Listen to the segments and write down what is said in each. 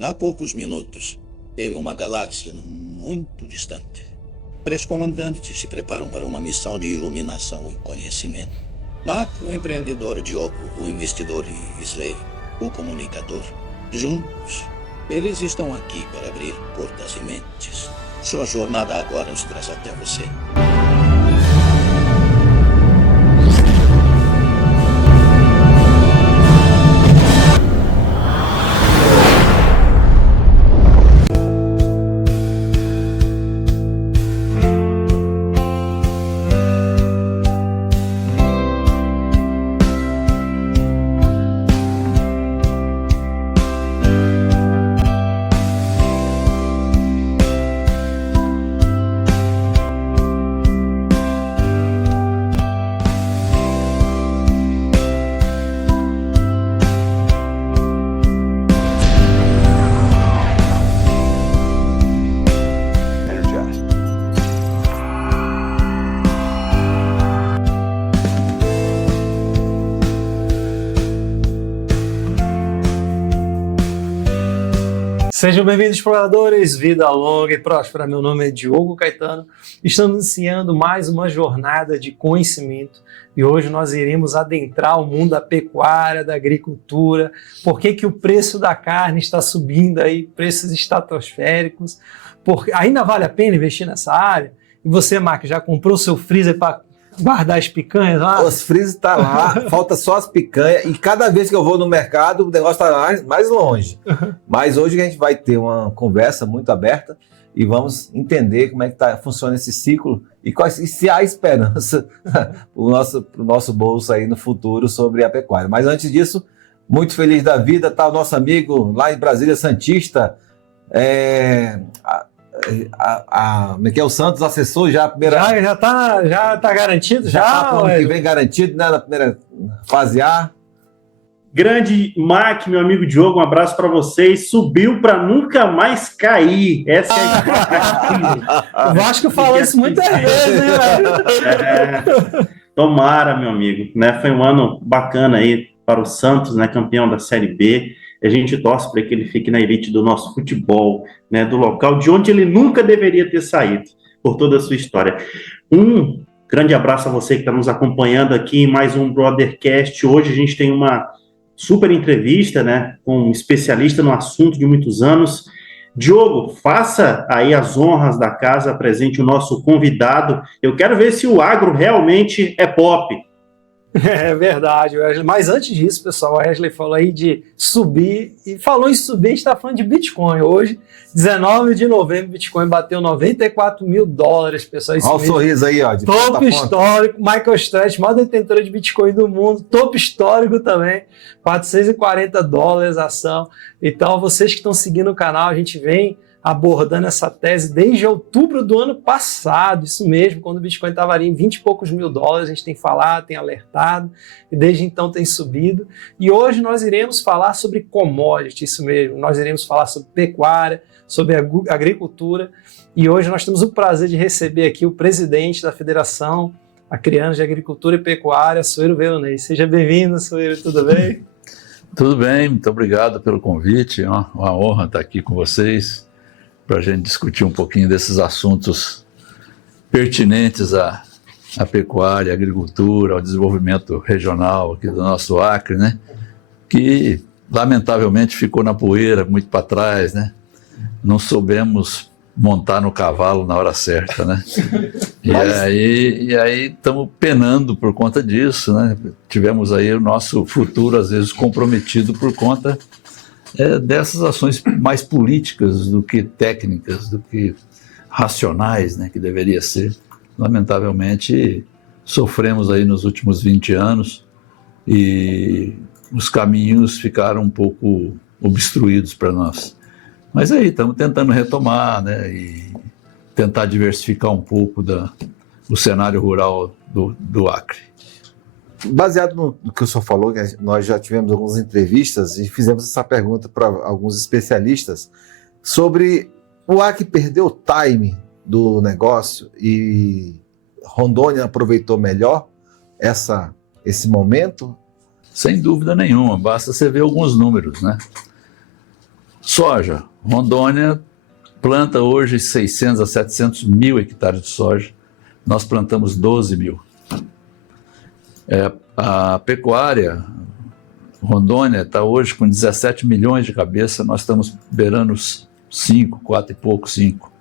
Há poucos minutos, em uma galáxia muito distante, 3 comandantes se preparam para uma missão de iluminação e conhecimento. Mac, o empreendedor, Diogo, o investidor, e Isley, o comunicador. Juntos, eles estão aqui para abrir portas e mentes. Sua jornada agora os traz até você. Sejam bem-vindos, exploradores, vida longa e próspera. Meu nome é Diogo Caetano. Estamos iniciando mais uma jornada de conhecimento e hoje nós iremos adentrar o mundo da pecuária, da agricultura, por que o preço da carne está subindo aí, preços estratosféricos, porque ainda vale a pena investir nessa área? E você, Mark, já comprou seu freezer para guardar as picanhas lá? Os freezer tá lá, falta só as picanhas e cada vez que eu vou no mercado o negócio tá mais longe. Mas hoje a gente vai ter uma conversa muito aberta e vamos entender como é que funciona esse ciclo e se há esperança pro nosso bolso aí no futuro sobre a pecuária. Mas antes disso, muito feliz da vida, tá o nosso amigo lá em Brasília Santista, Miquel Santos, assessor já a primeira... Já tá garantido? Já tá pro ano que vem garantido, né, na primeira fase A. Grande Mac, meu amigo Diogo, um abraço para vocês. Subiu para nunca mais cair. Essa é a O Vasco falou isso muitas vezes, né? Tomara, meu amigo. Né? Foi um ano bacana aí para o Santos, né, campeão da Série B. A gente torce para que ele fique na elite do nosso futebol, né, do local de onde ele nunca deveria ter saído, por toda a sua história. Um grande abraço a você que está nos acompanhando aqui em mais um Brothercast. Hoje a gente tem uma super entrevista, né, com um especialista no assunto de muitos anos. Diogo, faça aí as honras da casa, apresente o nosso convidado. Eu quero ver se o agro realmente é pop. É verdade, Wesley. Mas antes disso, pessoal, o Wesley falou aí de subir, e falou em subir, a gente está falando de Bitcoin. Hoje, 19 de novembro, Bitcoin bateu $94 mil, pessoal. Olha o sorriso aí, ó. Topo histórico, MicroStrategy, maior detentora de Bitcoin do mundo, topo histórico também, $440 a ação. Então, vocês que estão seguindo o canal, a gente vem abordando essa tese desde outubro do ano passado, isso mesmo, quando o Bitcoin estava ali em 20 e poucos mil dólares, a gente tem falado, tem alertado, e desde então tem subido. E hoje nós iremos falar sobre commodity, isso mesmo, nós iremos falar sobre pecuária, sobre agricultura, e hoje nós temos o prazer de receber aqui o presidente da Federação Acreana de Agricultura e Pecuária, Sueiro Veronês. Seja bem-vindo, Sueiro, tudo bem? Tudo bem, muito obrigado pelo convite, é uma honra estar aqui com vocês, para a gente discutir um pouquinho desses assuntos pertinentes à pecuária, à agricultura, ao desenvolvimento regional aqui do nosso Acre, né? Que lamentavelmente ficou na poeira, muito para trás, né? Não soubemos montar no cavalo na hora certa, né? E aí estamos penando por conta disso, né? Tivemos aí o nosso futuro às vezes comprometido por conta dessas ações mais políticas do que técnicas, do que racionais, né, que deveria ser. Lamentavelmente, sofremos aí nos últimos 20 anos e os caminhos ficaram um pouco obstruídos para nós. Mas aí, estamos tentando retomar, né, e tentar diversificar um pouco o cenário rural do Acre. Baseado no que o senhor falou, nós já tivemos algumas entrevistas e fizemos essa pergunta para alguns especialistas sobre o Acre perdeu o time do negócio e Rondônia aproveitou melhor esse momento? Sem dúvida nenhuma, basta você ver alguns números, né? Soja. Rondônia planta hoje 600 a 700 mil hectares de soja. Nós plantamos 12 mil. A pecuária, Rondônia está hoje com 17 milhões de cabeça, nós estamos beirando os 5, 4 e pouco, 5.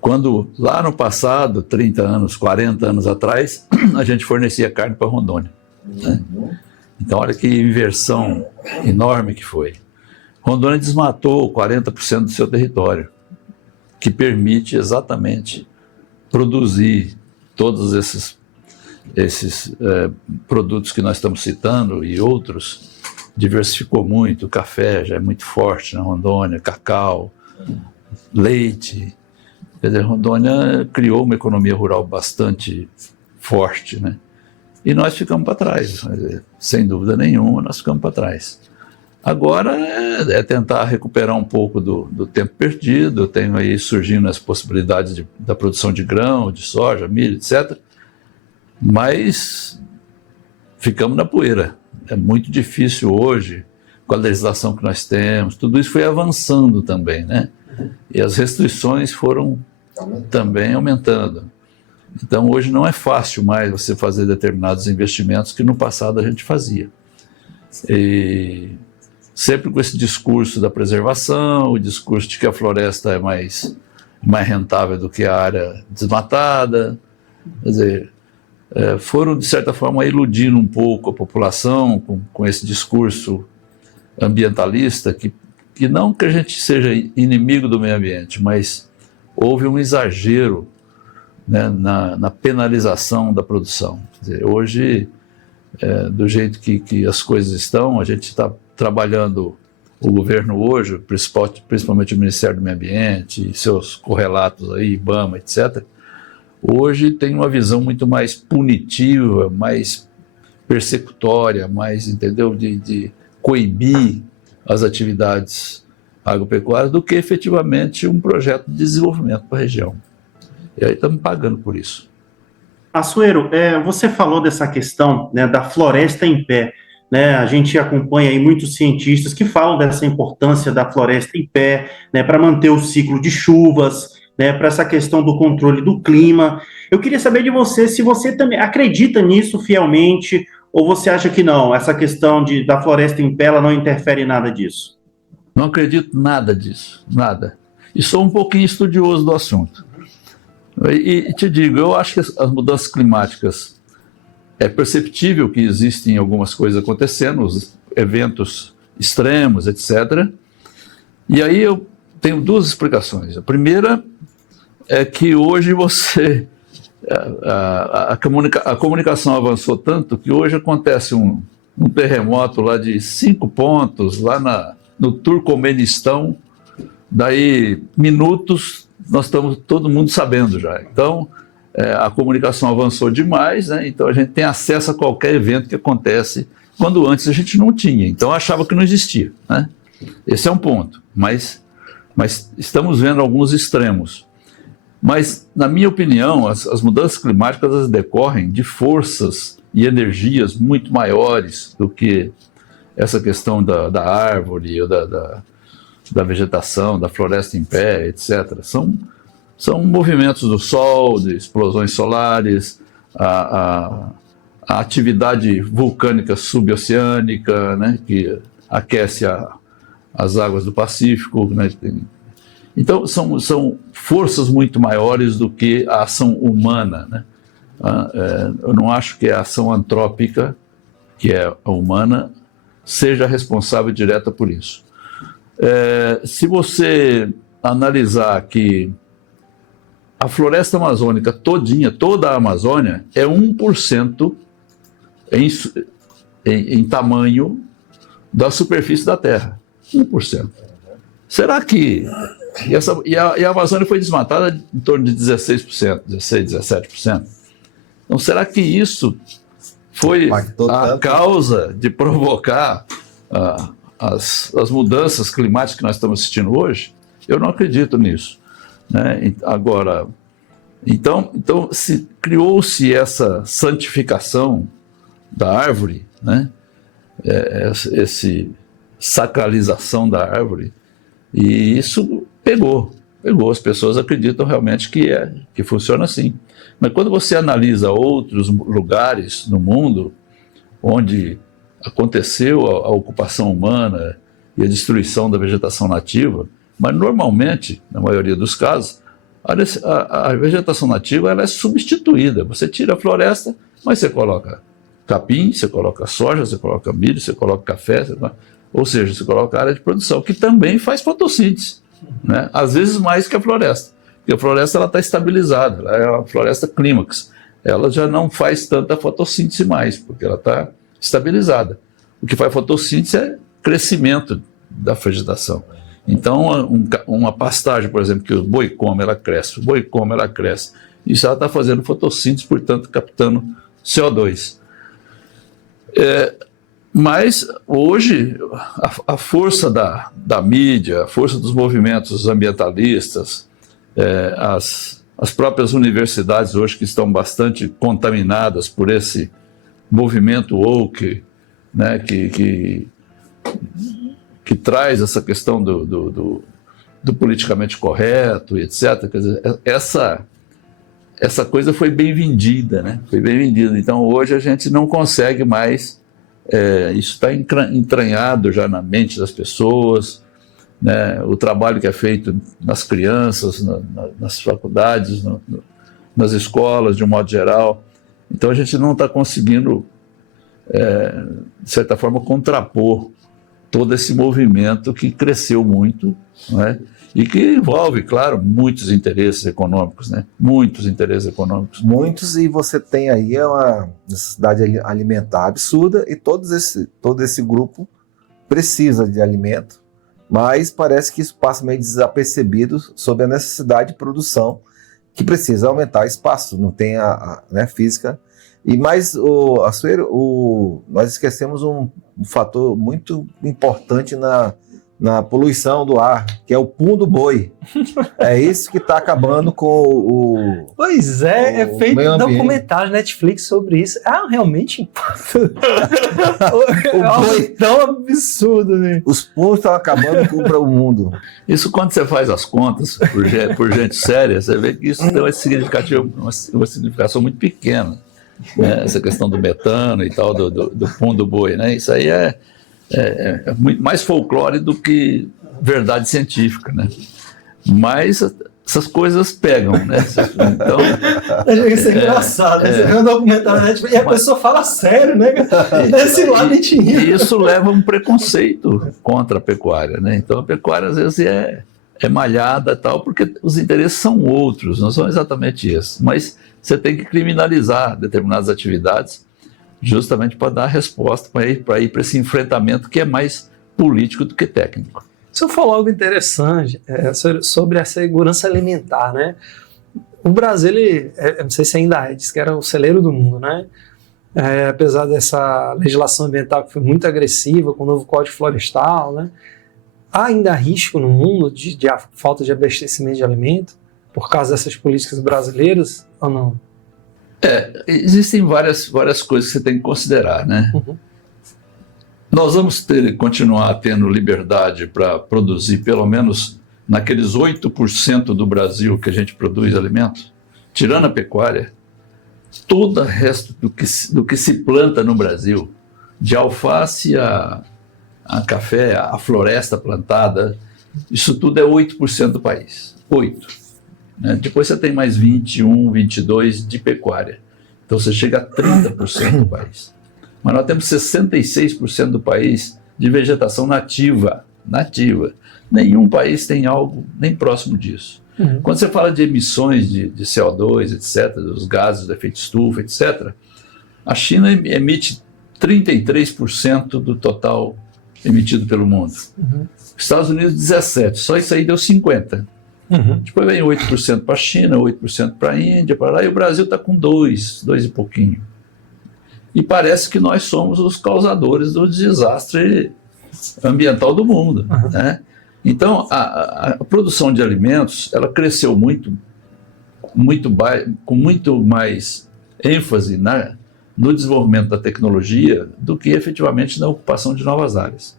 Quando lá no passado, 30 anos, 40 anos atrás, a gente fornecia carne para Rondônia. Né? Então olha que inversão enorme que foi. Rondônia desmatou 40% do seu território, que permite exatamente produzir todos esses produtos que nós estamos citando e outros. Diversificou muito, o café já é muito forte na Rondônia, cacau, leite. Quer dizer, Rondônia criou uma economia rural bastante forte, né? E nós ficamos para trás, sem dúvida nenhuma, nós ficamos para trás. Agora é tentar recuperar um pouco do tempo perdido. Eu tenho aí surgindo as possibilidades da produção de grão, de soja, milho, etc. Mas ficamos na poeira. É muito difícil hoje, com a legislação que nós temos, tudo isso foi avançando também, né? E as restrições foram também aumentando. Então hoje não é fácil mais você fazer determinados investimentos que no passado a gente fazia. E sempre com esse discurso da preservação, o discurso de que a floresta é mais rentável do que a área desmatada. Quer dizer, foram, de certa forma, iludindo um pouco a população com esse discurso ambientalista, que não que a gente seja inimigo do meio ambiente, mas houve um exagero, né, na penalização da produção. Quer dizer, hoje, do jeito que as coisas estão, a gente está trabalhando, o governo hoje, principalmente o Ministério do Meio Ambiente e seus correlatos aí, IBAMA, etc., hoje tem uma visão muito mais punitiva, mais persecutória, mais, entendeu, de coibir as atividades agropecuárias do que efetivamente um projeto de desenvolvimento para a região. E aí estamos pagando por isso. Açoeiro, você falou dessa questão, né, da floresta em pé. Né, a gente acompanha aí muitos cientistas que falam dessa importância da floresta em pé, né, para manter o ciclo de chuvas, né, para essa questão do controle do clima. Eu queria saber de você se você também acredita nisso fielmente, ou você acha que não, essa questão da floresta em pé ela não interfere em nada disso? Não acredito nada disso, nada. E sou um pouquinho estudioso do assunto. E te digo, eu acho que as mudanças climáticas, é perceptível que existem algumas coisas acontecendo, os eventos extremos, etc. E aí eu tenho duas explicações. A primeira é que hoje a comunicação avançou tanto que hoje acontece um terremoto lá de 5 pontos, lá no Turcomenistão, daí minutos nós estamos todo mundo sabendo já. Então, a comunicação avançou demais, né? Então a gente tem acesso a qualquer evento que acontece, quando antes a gente não tinha. Então achava que não existia, né? Esse é um ponto, mas estamos vendo alguns extremos. Mas, na minha opinião, as mudanças climáticas elas decorrem de forças e energias muito maiores do que essa questão da árvore, ou da vegetação, da floresta em pé, etc. São movimentos do Sol, de explosões solares, a atividade vulcânica suboceânica, né, que aquece as águas do Pacífico, né? Então, são forças muito maiores do que a ação humana, né? Eu não acho que a ação antrópica, que é a humana, seja responsável direta por isso. Se você analisar que a floresta amazônica todinha, toda a Amazônia, é 1% em tamanho da superfície da Terra. 1%. Será que... E a Amazônia foi desmatada em torno de 16%, 17%. Então, será que isso foi a causa de provocar as mudanças climáticas que nós estamos assistindo hoje? Eu não acredito nisso, né? Agora, então se criou-se essa santificação da árvore, né? Essa sacralização da árvore, E isso pegou. As pessoas acreditam realmente que funciona assim. Mas quando você analisa outros lugares no mundo onde aconteceu a ocupação humana e a destruição da vegetação nativa, mas normalmente, na maioria dos casos, a vegetação nativa ela é substituída. Você tira a floresta, mas você coloca capim, você coloca soja, você coloca milho, você coloca café, ou seja, você coloca área de produção, que também faz fotossíntese, né? Às vezes mais que a floresta, porque a floresta está estabilizada, ela é uma floresta clímax, ela já não faz tanta fotossíntese mais, porque ela está estabilizada. O que faz fotossíntese é crescimento da vegetação. Então, uma pastagem, por exemplo, que o boi come, ela cresce, isso ela está fazendo fotossíntese, portanto, captando CO2. Mas hoje a força da mídia, a força dos movimentos ambientalistas, as próprias universidades hoje que estão bastante contaminadas por esse movimento woke, né, que traz essa questão do politicamente correto, etc. Quer dizer, essa coisa foi bem vendida, né? Foi bem vendida. Então hoje a gente não consegue mais. Isso está entranhado já na mente das pessoas, né? O trabalho que é feito nas crianças, nas faculdades, nas escolas, de um modo geral. Então a gente não está conseguindo, de certa forma, contrapor todo esse movimento que cresceu muito, né? E que envolve, claro, muitos interesses econômicos, né? Muitos interesses econômicos. Muitos, e você tem aí uma necessidade alimentar absurda, e todo esse grupo precisa de alimento, mas parece que isso passa meio desapercebido sobre a necessidade de produção, que precisa aumentar espaço, não tem né, física. Mas nós esquecemos um fator muito importante na poluição do ar, que é o pum do boi. É isso que está acabando com Pois é feito meio um ambiente. documentário Netflix sobre isso. Realmente impacta. O boi, Tão absurdo, né? os puns estão acabando com o mundo. Isso, quando você faz as contas por gente séria, você vê que isso tem uma significação muito pequena, né? Essa questão do metano e tal, do pum do boi, né? Isso aí é muito mais folclore do que verdade científica, né? Mas essas coisas pegam, né? Então, Isso é engraçado. Você vê um documentário na Netflix e a pessoa fala sério, né? Desse lado a gente ri. E isso leva a um preconceito contra a pecuária, né? Então a pecuária às vezes é malhada e tal, porque os interesses são outros, não são exatamente esses. Mas você tem que criminalizar determinadas atividades justamente para dar resposta, para ir para esse enfrentamento que é mais político do que técnico. O senhor falou algo interessante sobre a segurança alimentar, né? O Brasil, não sei se ainda diz que era o celeiro do mundo, né? Apesar dessa legislação ambiental que foi muito agressiva, com o novo Código Florestal, né? Há ainda risco no mundo de falta de abastecimento de alimento por causa dessas políticas brasileiras ou não? Existem várias coisas que você tem que considerar, né? Uhum. Nós vamos continuar tendo liberdade para produzir, pelo menos naqueles 8% do Brasil que a gente produz alimento, tirando a pecuária, todo o resto do que se planta no Brasil, de alface a café, a floresta plantada, isso tudo é 8% do país. 8%. Né? Depois você tem mais 21, 22% de pecuária. Então você chega a 30% do país. Mas nós temos 66% do país de vegetação nativa. Nenhum país tem algo nem próximo disso. Uhum. Quando você fala de emissões de CO2, etc., dos gases do efeito estufa, etc., a China emite 33% do total emitido pelo mundo. Uhum. Estados Unidos, 17%. Só isso aí deu 50%. Uhum. Depois vem 8% para a China, 8% para a Índia, para lá, e o Brasil está com 2 e pouquinho. E parece que nós somos os causadores do desastre ambiental do mundo. Uhum. Né? Então, a produção de alimentos, ela cresceu com muito mais ênfase no desenvolvimento da tecnologia do que efetivamente na ocupação de novas áreas.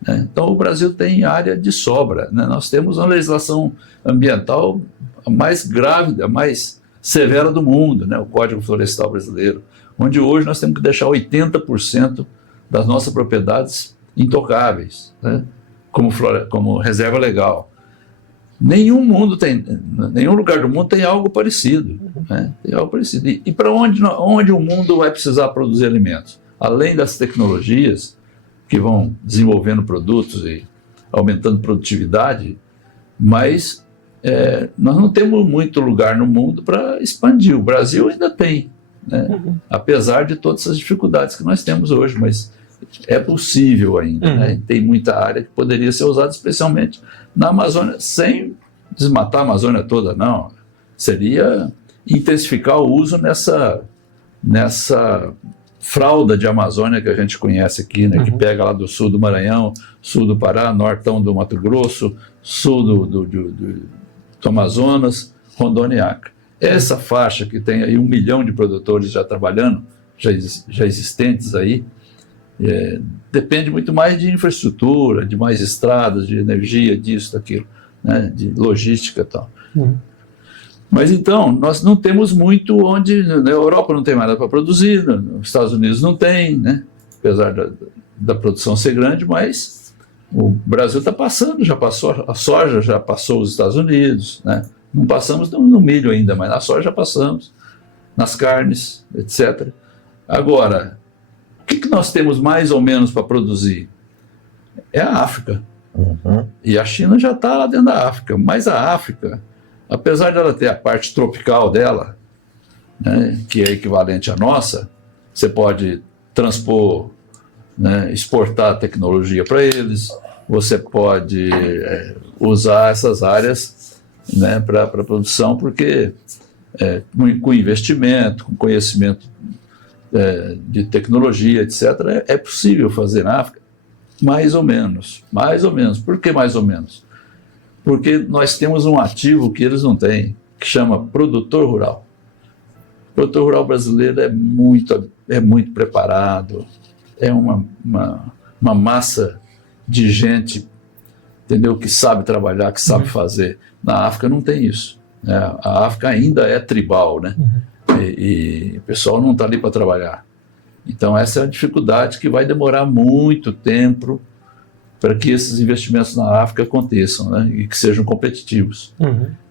né? Então, o Brasil tem área de sobra, né? Nós temos uma legislação ambiental a mais grávida, a mais severa do mundo, né? O Código Florestal Brasileiro, onde hoje nós temos que deixar 80% das nossas propriedades intocáveis, né? Como reserva legal. Nenhum lugar do mundo tem algo parecido, né? Tem algo parecido. E para onde o mundo vai precisar produzir alimentos? Além das tecnologias que vão desenvolvendo produtos e aumentando produtividade, mas nós não temos muito lugar no mundo para expandir. O Brasil ainda tem, né? Apesar de todas as dificuldades que nós temos hoje, mas é possível ainda, né? Tem muita área que poderia ser usada, especialmente na Amazônia, sem desmatar a Amazônia toda, não. Seria intensificar o uso nessa fralda de Amazônia que a gente conhece aqui, né? Que pega lá do sul do Maranhão, sul do Pará, nortão do Mato Grosso, sul do Amazonas, Rondônia e Acre. Essa faixa que tem aí 1 milhão de produtores já trabalhando, já existentes aí, depende muito mais de infraestrutura, de mais estradas, de energia, disso, daquilo, né? De logística e tal. Mas então, nós não temos muito onde. Na Europa não tem mais nada para produzir, nos Estados Unidos não tem, né? Apesar da produção ser grande, mas o Brasil está passando, já passou, a soja já passou os Estados Unidos, né? Não passamos no milho ainda, mas na soja já passamos, nas carnes, etc. Agora, o que nós temos mais ou menos para produzir? É a África. E a China já está lá dentro da África, mas a África, apesar dela ter a parte tropical dela, né, que é equivalente à nossa, você pode transpor, né, exportar a tecnologia para eles, você pode usar essas áreas, né, para produção, porque com investimento, com conhecimento de tecnologia, etc., é possível fazer na África, mais ou menos. Mais ou menos. Por que mais ou menos? Porque nós temos um ativo que eles não têm, que chama produtor rural. O produtor rural brasileiro é muito preparado, é uma massa de gente, entendeu, que sabe trabalhar, que sabe fazer. Na África não tem isso, né? A África ainda é tribal, né? E o pessoal não está ali para trabalhar. Então essa é a dificuldade, que vai demorar muito tempo para que esses investimentos na África aconteçam, né? E que sejam competitivos.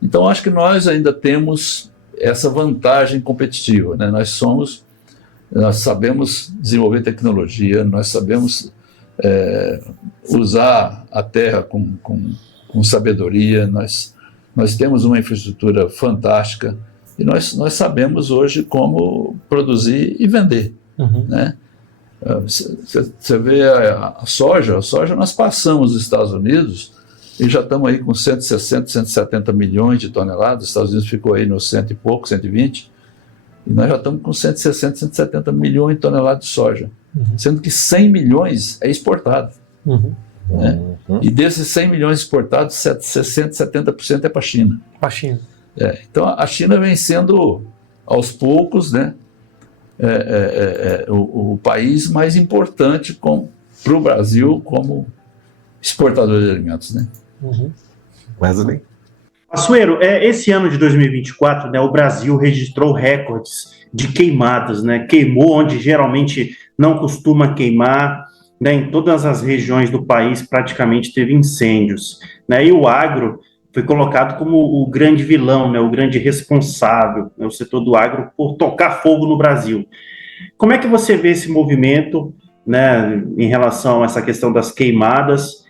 Então acho que nós ainda temos essa vantagem competitiva, né? Nós sabemos desenvolver tecnologia, nós sabemos usar a terra com sabedoria, nós temos uma infraestrutura fantástica e nós sabemos hoje como produzir e vender. Né? Você vê a soja nós passamos os Estados Unidos e já estamos aí com 160, 170 milhões de toneladas, os Estados Unidos ficou aí nos 100 e pouco, 120, e nós já estamos com 160, 170 milhões de toneladas de soja, sendo que 100 milhões é exportado. Né? E desses 100 milhões exportados, 60, 70% é para a China. Então a China vem sendo, aos poucos, né, o país mais importante para o Brasil como exportador de alimentos, né? Wesley? Açoeiro, esse ano de 2024, né, o Brasil registrou recordes de queimadas, né? Queimou onde geralmente não costuma queimar, né? Em todas as regiões do país praticamente teve incêndios, né? E o agro foi colocado como o grande vilão, né? O grande responsável, né? O setor do agro por tocar fogo no Brasil. Como é que você vê esse movimento, né, em relação a essa questão das queimadas?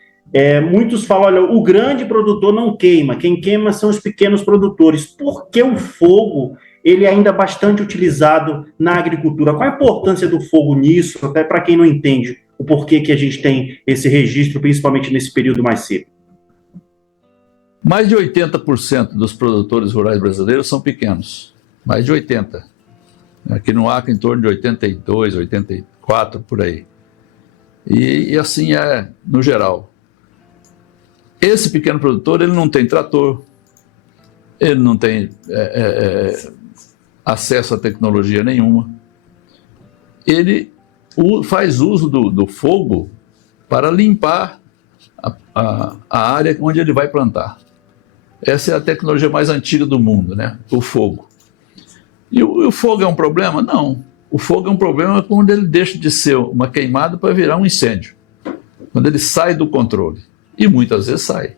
Muitos falam, olha, o grande produtor não queima, quem queima são os pequenos produtores. Por que o fogo ele é ainda bastante utilizado na agricultura? Qual a importância do fogo nisso, até para quem não entende o porquê que a gente tem esse registro, principalmente nesse período mais seco? Mais de 80% dos produtores rurais brasileiros são pequenos, mais de 80%. Aqui no Acre, em torno de 82%, 84%, por aí. E assim no geral. Esse pequeno produtor, ele não tem trator, ele não tem acesso a tecnologia nenhuma. Ele faz uso do fogo para limpar a área onde ele vai plantar. Essa é a tecnologia mais antiga do mundo, né? O fogo. E o fogo é um problema? Não. O fogo é um problema quando ele deixa de ser uma queimada para virar um incêndio. Quando ele sai do controle. E muitas vezes sai.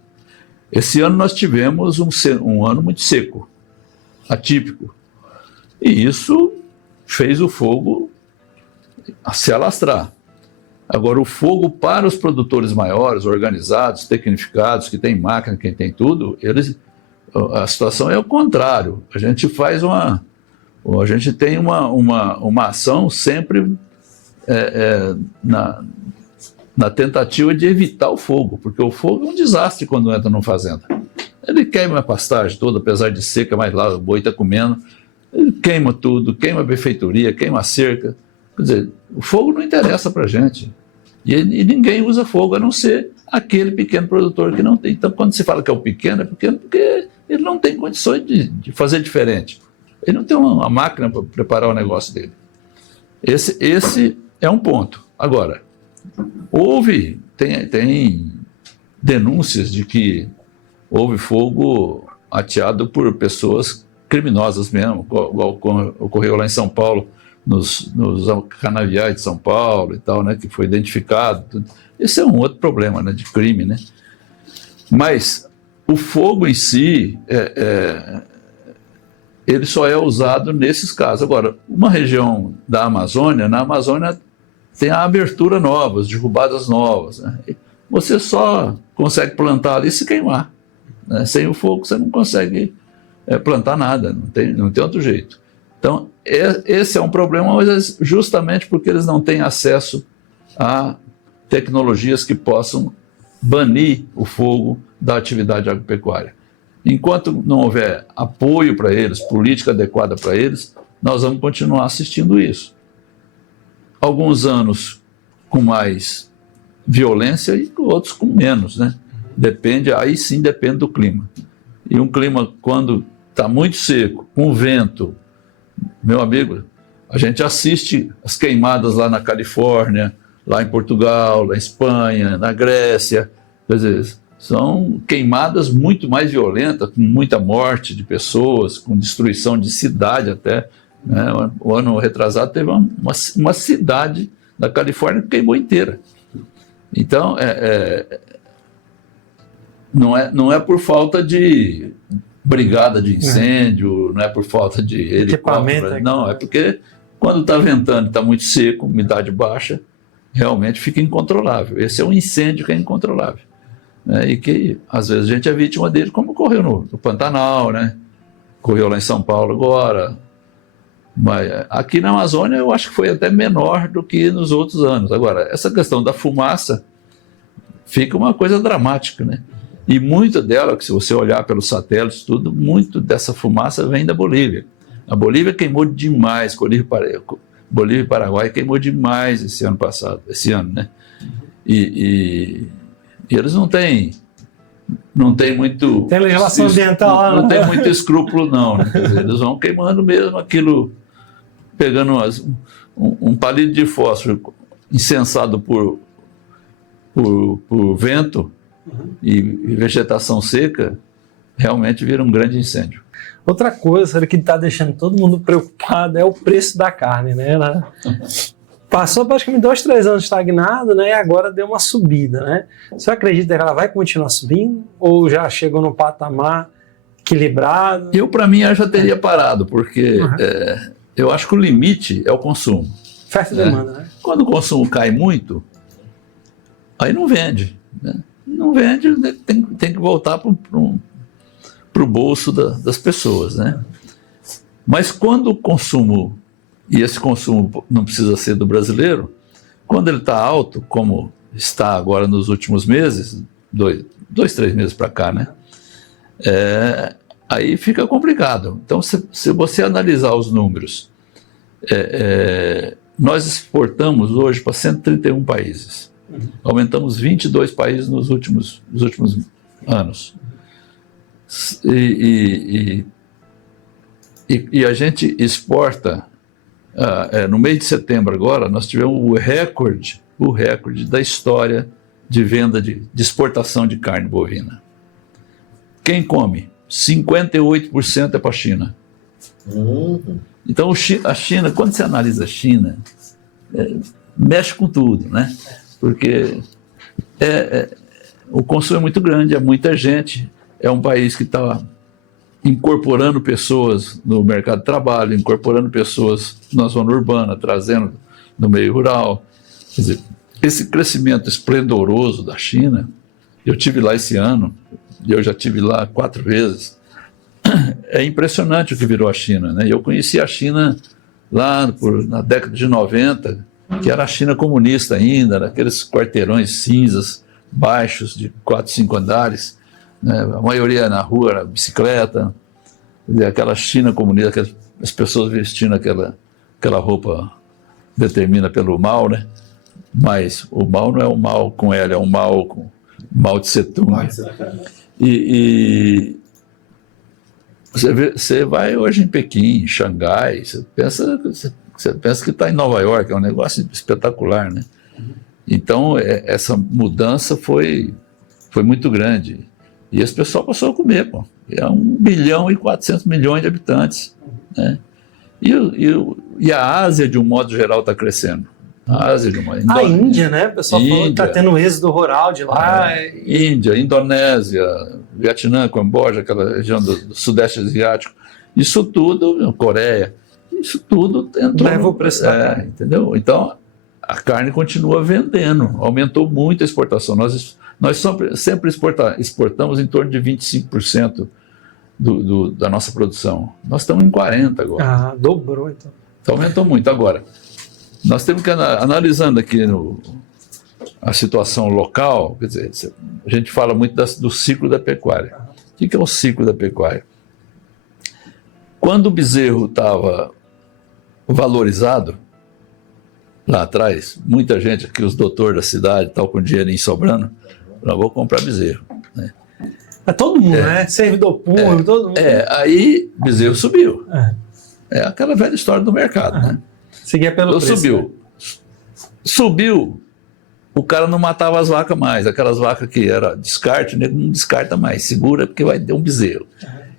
Esse ano nós tivemos um ano muito seco, atípico. E isso fez o fogo se alastrar. Agora, o fogo para os produtores maiores, organizados, tecnificados, que tem máquina, que tem tudo, a situação é o contrário. A gente tem uma ação sempre na tentativa de evitar o fogo, porque o fogo é um desastre quando entra numa fazenda. Ele queima a pastagem toda, apesar de seca, mas lá o boi está comendo. Ele queima tudo, queima a benfeitoria, queima a cerca. Quer dizer, o fogo não interessa para a gente. E ninguém usa fogo, a não ser aquele pequeno produtor que não tem. Então, quando se fala que é o pequeno, é pequeno porque ele não tem condições de fazer diferente. Ele não tem uma máquina para preparar o negócio dele. Esse é um ponto. Agora, tem denúncias de que houve fogo ateado por pessoas criminosas mesmo, igual ocorreu lá em São Paulo, nos canaviais de São Paulo e tal, né, que foi identificado. Esse é um outro problema, né, de crime, né? Mas o fogo em si, ele só é usado nesses casos. Agora, uma região da Amazônia, na Amazônia tem a abertura nova, as derrubadas novas, né? Você só consegue plantar ali se queimar, né? Sem o fogo você não consegue plantar nada, não tem outro jeito. Então, esse é um problema, mas justamente porque eles não têm acesso a tecnologias que possam banir o fogo da atividade agropecuária. Enquanto não houver apoio para eles, política adequada para eles, nós vamos continuar assistindo isso. Alguns anos com mais violência e outros com menos, né? Aí sim depende do clima. E um clima, quando está muito seco, com vento, meu amigo, a gente assiste as queimadas lá na Califórnia, lá em Portugal, lá em Espanha, na Grécia. Quer dizer, são queimadas muito mais violentas, com muita morte de pessoas, com destruição de cidade até, né? O ano retrasado teve uma cidade da Califórnia que queimou inteira. Então, não é por falta de brigada de incêndio, não é por falta de helicóptero, não, é porque quando está ventando, está muito seco, umidade baixa, realmente fica incontrolável. Esse é um incêndio que é incontrolável, né? E que às vezes a gente é vítima dele, como ocorreu no Pantanal, né? Ocorreu lá em São Paulo agora, mas aqui na Amazônia eu acho que foi até menor do que nos outros anos. Agora, essa questão da fumaça fica uma coisa dramática, né? E muita dela, que se você olhar pelos satélites, tudo, muito dessa fumaça vem da Bolívia. A Bolívia queimou demais, Bolívia e Paraguai queimou demais esse ano, né? E eles não têm muito... Tem legislação ambiental lá, não tem muito escrúpulo, não, né? Quer dizer, eles vão queimando mesmo aquilo, pegando um palito de fósforo incensado por vento, e vegetação seca, realmente vira um grande incêndio. Outra coisa que está deixando todo mundo preocupado é o preço da carne, né? Ela passou praticamente 2-3 anos estagnado, né? E agora deu uma subida, né? Você acredita que ela vai continuar subindo ou já chegou no patamar equilibrado? Para mim, já teria parado, porque eu acho que o limite é o consumo. Oferta e demanda, né? Quando o consumo cai muito, aí não vende, né? Não vende, tem que voltar para o bolso das pessoas, né? Mas quando o consumo, e esse consumo não precisa ser do brasileiro, quando ele está alto, como está agora nos últimos meses, 2-3 meses para cá, né? Aí fica complicado. Então, se você analisar os números, nós exportamos hoje para 131 países. Aumentamos 22 países nos últimos anos. E a gente exporta, no mês de setembro agora, nós tivemos o recorde da história de venda de exportação de carne bovina. Quem come? 58% é para a China. Então, a China, quando você analisa a China, mexe com tudo, né? Porque o consumo é muito grande, é muita gente, é um país que está incorporando pessoas no mercado de trabalho, incorporando pessoas na zona urbana, trazendo no meio rural. Quer dizer, esse crescimento esplendoroso da China, eu tive lá esse ano, e eu já tive lá 4 vezes, é impressionante o que virou a China, né? Eu conheci a China lá na década de 90, que era a China comunista ainda, naqueles quarteirões cinzas, baixos, de 4, 5 andares, né? A maioria na rua era bicicleta, aquela China comunista, as pessoas vestindo aquela roupa determina pelo mal, né? Mas o mal não é um mal com L, é um mal com Mao Tse Tung. E você vai hoje em Pequim, em Xangai, você pensa que está em Nova York, é um negócio espetacular, né? Então, essa mudança foi muito grande. E esse pessoal passou a comer, pô. É 1,4 bilhão de habitantes, né? E a Ásia, de um modo geral, está crescendo. A Ásia, de um modo... A Índia, né? O pessoal falou que está tendo êxodo rural de lá. Índia, Indonésia, Vietnã, Camboja, aquela região do Sudeste Asiático. Isso tudo, Coreia, isso tudo entrou. Leva o preço da carne. Entendeu? Então, a carne continua vendendo, aumentou muito a exportação. Nós sempre exportamos em torno de 25% da nossa produção. Nós estamos em 40% agora. Dobrou então. Então aumentou muito. Agora, nós temos que, analisando aqui a situação local, quer dizer, a gente fala muito do ciclo da pecuária. O que é o ciclo da pecuária? Quando o bezerro estava valorizado, lá atrás, muita gente aqui, os doutores da cidade, tal, com dinheirinho sobrando, não vou comprar bezerro, né? Todo mundo, né? Servidor público, todo mundo. Aí bezerro subiu. É aquela velha história do mercado, né? Seguia pelo preço. Subiu, o cara não matava as vacas mais, aquelas vacas que era descarte, né? Não descarta mais, segura porque vai ter um bezerro.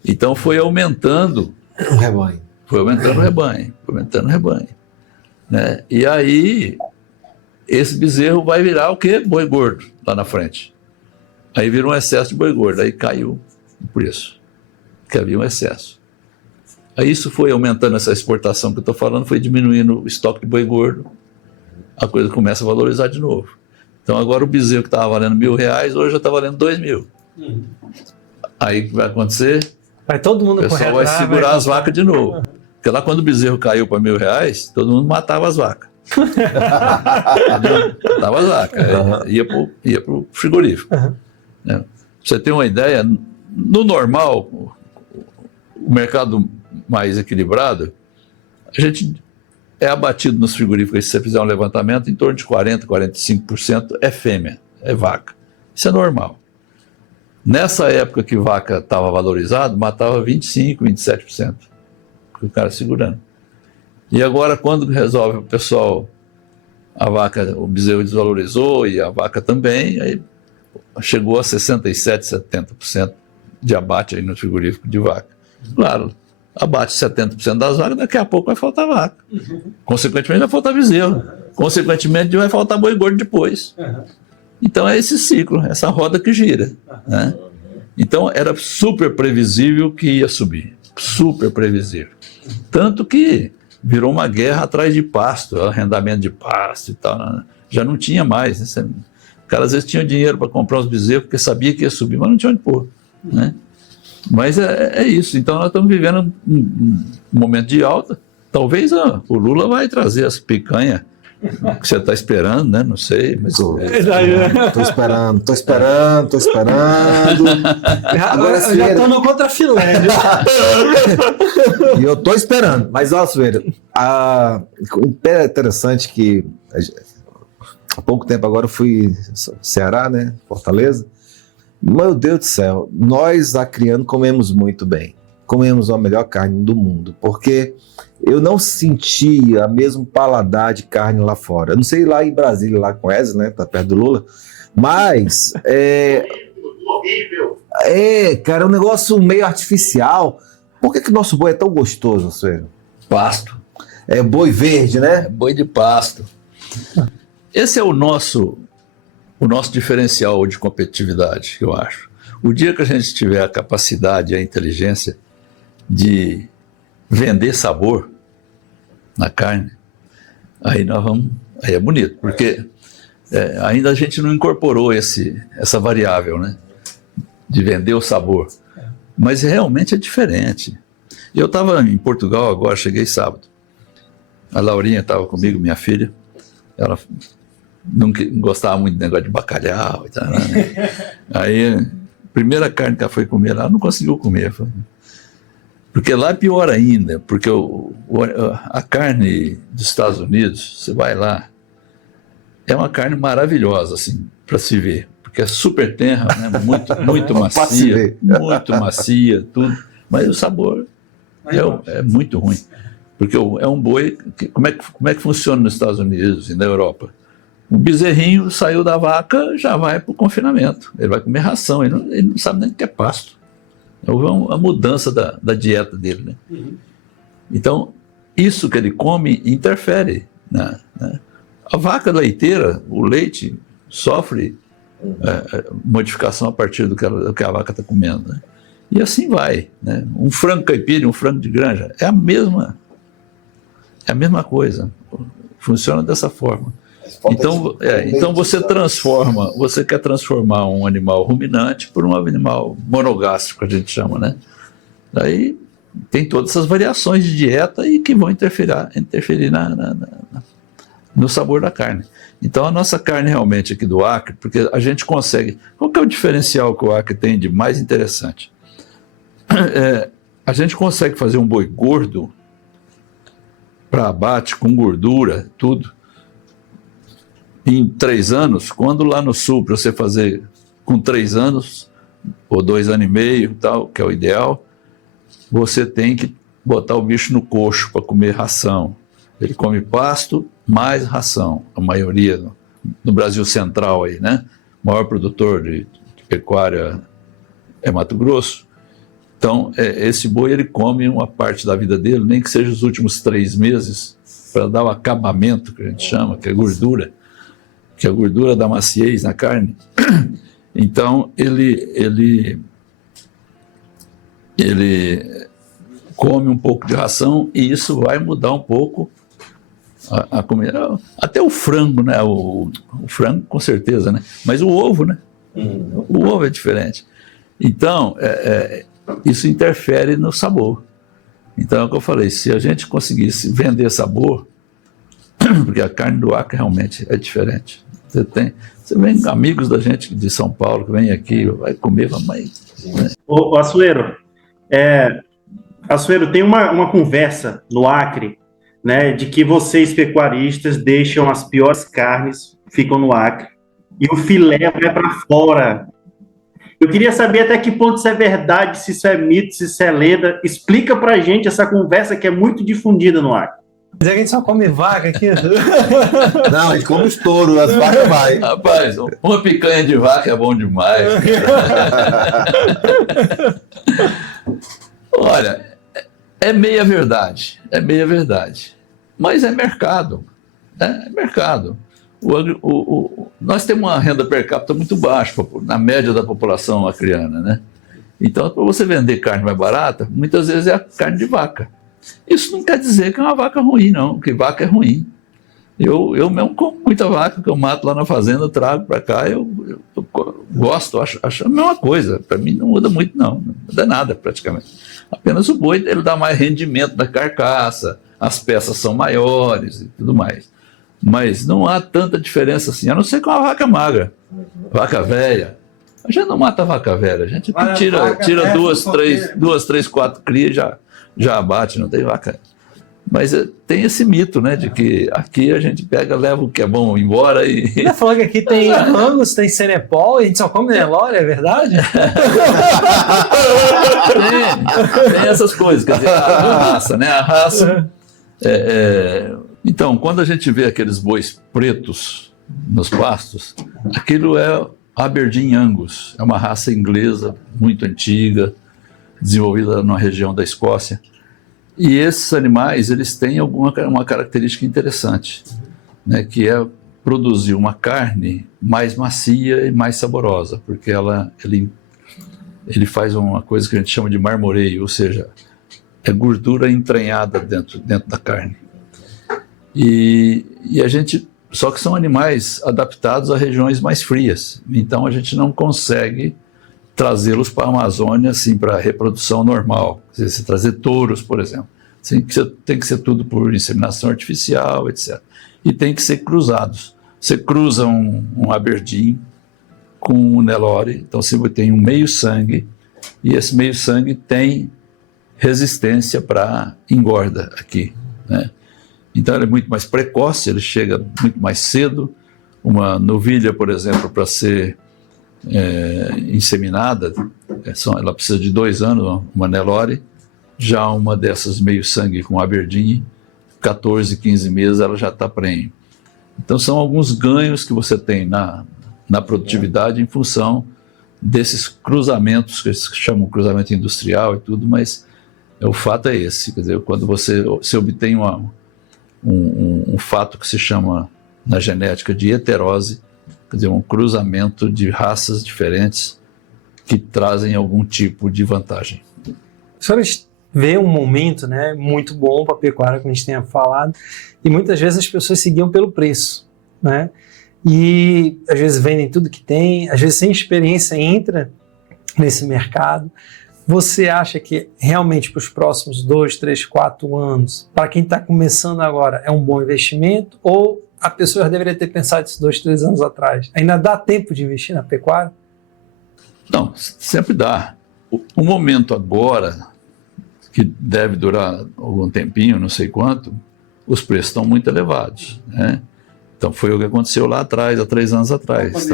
Então foi aumentando o rebanho. Foi aumentando o rebanho. Né? E aí, esse bezerro vai virar o quê? Boi gordo, lá na frente. Aí vira um excesso de boi gordo, aí caiu o preço, porque havia um excesso. Aí isso foi aumentando, essa exportação que eu estou falando, foi diminuindo o estoque de boi gordo, a coisa começa a valorizar de novo. Então agora o bezerro que estava valendo R$1.000, hoje já está valendo R$2.000. Aí o que vai acontecer? Vai todo mundo o pessoal vai segurar as vacas de novo. Porque lá quando o bezerro caiu para R$1.000, todo mundo matava as vacas. Matava as vacas, ia para o frigorífico. Né? Pra você ter uma ideia, no normal, o mercado mais equilibrado, a gente é abatido nos frigoríficos, se você fizer um levantamento, em torno de 40%, 45% é fêmea, é vaca. Isso é normal. Nessa época que vaca estava valorizado, matava 25%, 27%. O cara segurando. E agora, quando resolve o pessoal, o bezerro desvalorizou e a vaca também, aí chegou a 67%, 70% de abate aí no frigorífico de vaca. Claro, abate 70% das vacas, daqui a pouco vai faltar vaca. Consequentemente, vai faltar bezerro. Consequentemente, vai faltar boi gordo depois. Então, é esse ciclo, essa roda que gira. Né? Então, era super previsível que ia subir. Super previsível. Tanto que virou uma guerra atrás de pasto, arrendamento de pasto e tal. Já não tinha mais. Né? O cara às vezes tinha dinheiro para comprar os bezerros, porque sabia que ia subir, mas não tinha onde pôr. Né? Mas é isso. Então nós estamos vivendo um momento de alta. Talvez o Lula vai trazer as picanhas que você está esperando, né? Não sei, mas... Tô esperando. Agora, já estou no contrafilé. E eu tô esperando. Mas, ó, Silveira, é interessante que há pouco tempo agora eu fui Ceará, né? Fortaleza. Meu Deus do céu, nós acrianos comemos muito bem. Comemos a melhor carne do mundo, porque eu não sentia a mesmo paladar de carne lá fora. Eu não sei lá em Brasília, lá com Wesley, né, tá perto do Lula, Mas, cara, é um negócio meio artificial. Por que o nosso boi é tão gostoso, Sueli? Pasto. É boi verde, né? É boi de pasto. Esse é o nosso diferencial de competitividade, eu acho. O dia que a gente tiver a capacidade e a inteligência de vender sabor na carne, aí nós vamos. Aí é bonito, porque ainda a gente não incorporou essa variável, né? De vender o sabor. Mas realmente é diferente. Eu estava em Portugal agora, cheguei sábado. A Laurinha estava comigo, minha filha. Ela não gostava muito do negócio de bacalhau e tal, né? Aí, a primeira carne que ela foi comer lá, não conseguiu comer. Porque lá é pior ainda, porque a carne dos Estados Unidos, você vai lá, é uma carne maravilhosa, assim, para se ver. Porque é super tenra, né? Muito macia, tudo. Mas o sabor é muito ruim. Porque é um boi. Como é que funciona nos Estados Unidos e na Europa? O bezerrinho saiu da vaca, já vai para o confinamento. Ele vai comer ração, ele não sabe nem o que é pasto. Houve uma mudança da dieta dele. Né? Uhum. Então, isso que ele come interfere. Né? A vaca leiteira, o leite, sofre modificação a partir do que a vaca está comendo. Né? E assim vai. Né? Um frango caipira, um frango de granja, é a mesma coisa. Funciona dessa forma. Então você quer transformar um animal ruminante por um animal monogástrico, a gente chama, né? Daí tem todas essas variações de dieta e que vão interferir no sabor da carne. Então a nossa carne realmente aqui do Acre, porque a gente consegue... Qual que é o diferencial que o Acre tem de mais interessante? A gente consegue fazer um boi gordo para abate, com gordura, tudo, em 3 anos, quando lá no sul, para você fazer com 3 anos, ou 2 anos e meio, tal, que é o ideal, você tem que botar o bicho no coxo para comer ração. Ele come pasto mais ração, a maioria no Brasil Central aí, né? O maior produtor de pecuária é Mato Grosso. Então, esse boi, ele come uma parte da vida dele, nem que seja os últimos 3 meses, para dar o acabamento, que a gente chama, que é gordura, que é a gordura da maciez na carne. Então, ele come um pouco de ração e isso vai mudar um pouco a comida. Até o frango, né? O frango, com certeza, né? Mas o ovo, né? O ovo é diferente. Então, isso interfere no sabor. Então, é o que eu falei, se a gente conseguisse vender sabor, porque a carne do Acre realmente é diferente. Você vem amigos da gente de São Paulo que vem aqui, vai comer, mas... Né? Ô, Assuero, tem uma conversa no Acre, né, de que vocês, pecuaristas, deixam as piores carnes, ficam no Acre, e o filé vai para fora. Eu queria saber até que ponto isso é verdade, se isso é mito, se isso é lenda. Explica pra gente essa conversa que é muito difundida no Acre. Mas a gente só come vaca aqui. Não, a gente come os touros, as vacas vai. Rapaz, uma picanha de vaca é bom demais. Olha, é meia verdade. Mas é mercado. É mercado. Nós temos uma renda per capita muito baixa, na média da população acreana, né? Então, para você vender carne mais barata, muitas vezes é a carne de vaca. Isso não quer dizer que é uma vaca ruim, não, que vaca é ruim. Eu mesmo como muita vaca que eu mato lá na fazenda, trago para cá, eu gosto, acho a mesma coisa. Para mim não muda muito, não muda nada praticamente. Apenas o boi ele dá mais rendimento da carcaça, as peças são maiores e tudo mais. Mas não há tanta diferença assim, a não ser com a vaca magra, vaca velha. A gente não mata a vaca velha, a gente tira 2, 3, 4 crias já abate, não tem vaca. Mas tem esse mito, né, de que aqui a gente leva o que é bom embora e... Você falou que aqui tem Angus, tem Senepol, e a gente só come Nelore, é verdade? tem essas coisas, quer dizer, a raça, né, a raça... Então, quando a gente vê aqueles bois pretos, nos pastos, aquilo é Aberdeen Angus, é uma raça inglesa muito antiga, desenvolvida na região da Escócia. E esses animais, eles têm uma característica interessante, né, que é produzir uma carne mais macia e mais saborosa, porque ele faz uma coisa que a gente chama de marmoreio, ou seja, é gordura entranhada dentro da carne. E a gente, só que são animais adaptados a regiões mais frias, então a gente não consegue trazê-los para a Amazônia assim, para reprodução normal. Quer dizer, se trazer touros, por exemplo, tem que ser tudo por inseminação artificial, etc. E tem que ser cruzados. Você cruza um Aberdeen com um Nelore, então você tem um meio sangue, e esse meio sangue tem resistência para engorda aqui, né? Então ele é muito mais precoce, ele chega muito mais cedo. Uma novilha, por exemplo, para ser inseminada, ela precisa de 2 anos, uma Nelore. Já uma dessas meio sangue com Aberdeen, 14, 15 meses ela já está prenhe. Então são alguns ganhos que você tem na produtividade em função desses cruzamentos, que se chamam cruzamento industrial e tudo, mas o fato é esse, quer dizer, quando você obtém um fato que se chama na genética de heterose, quer dizer, um cruzamento de raças diferentes que trazem algum tipo de vantagem. A senhora vê um momento, né, muito bom para a pecuária, como a gente tenha falado, e muitas vezes as pessoas seguiam pelo preço, né? E às vezes vendem tudo que tem, às vezes sem experiência entra nesse mercado. Você acha que realmente para os próximos 2, 3, 4 anos, para quem está começando agora, é um bom investimento? Ou a pessoa já deveria ter pensado isso 2, 3 anos atrás? Ainda dá tempo de investir na pecuária? Não, sempre dá. O momento agora, que deve durar algum tempinho, não sei quanto, os preços estão muito elevados, né? Então foi o que aconteceu lá atrás, há 3 anos atrás.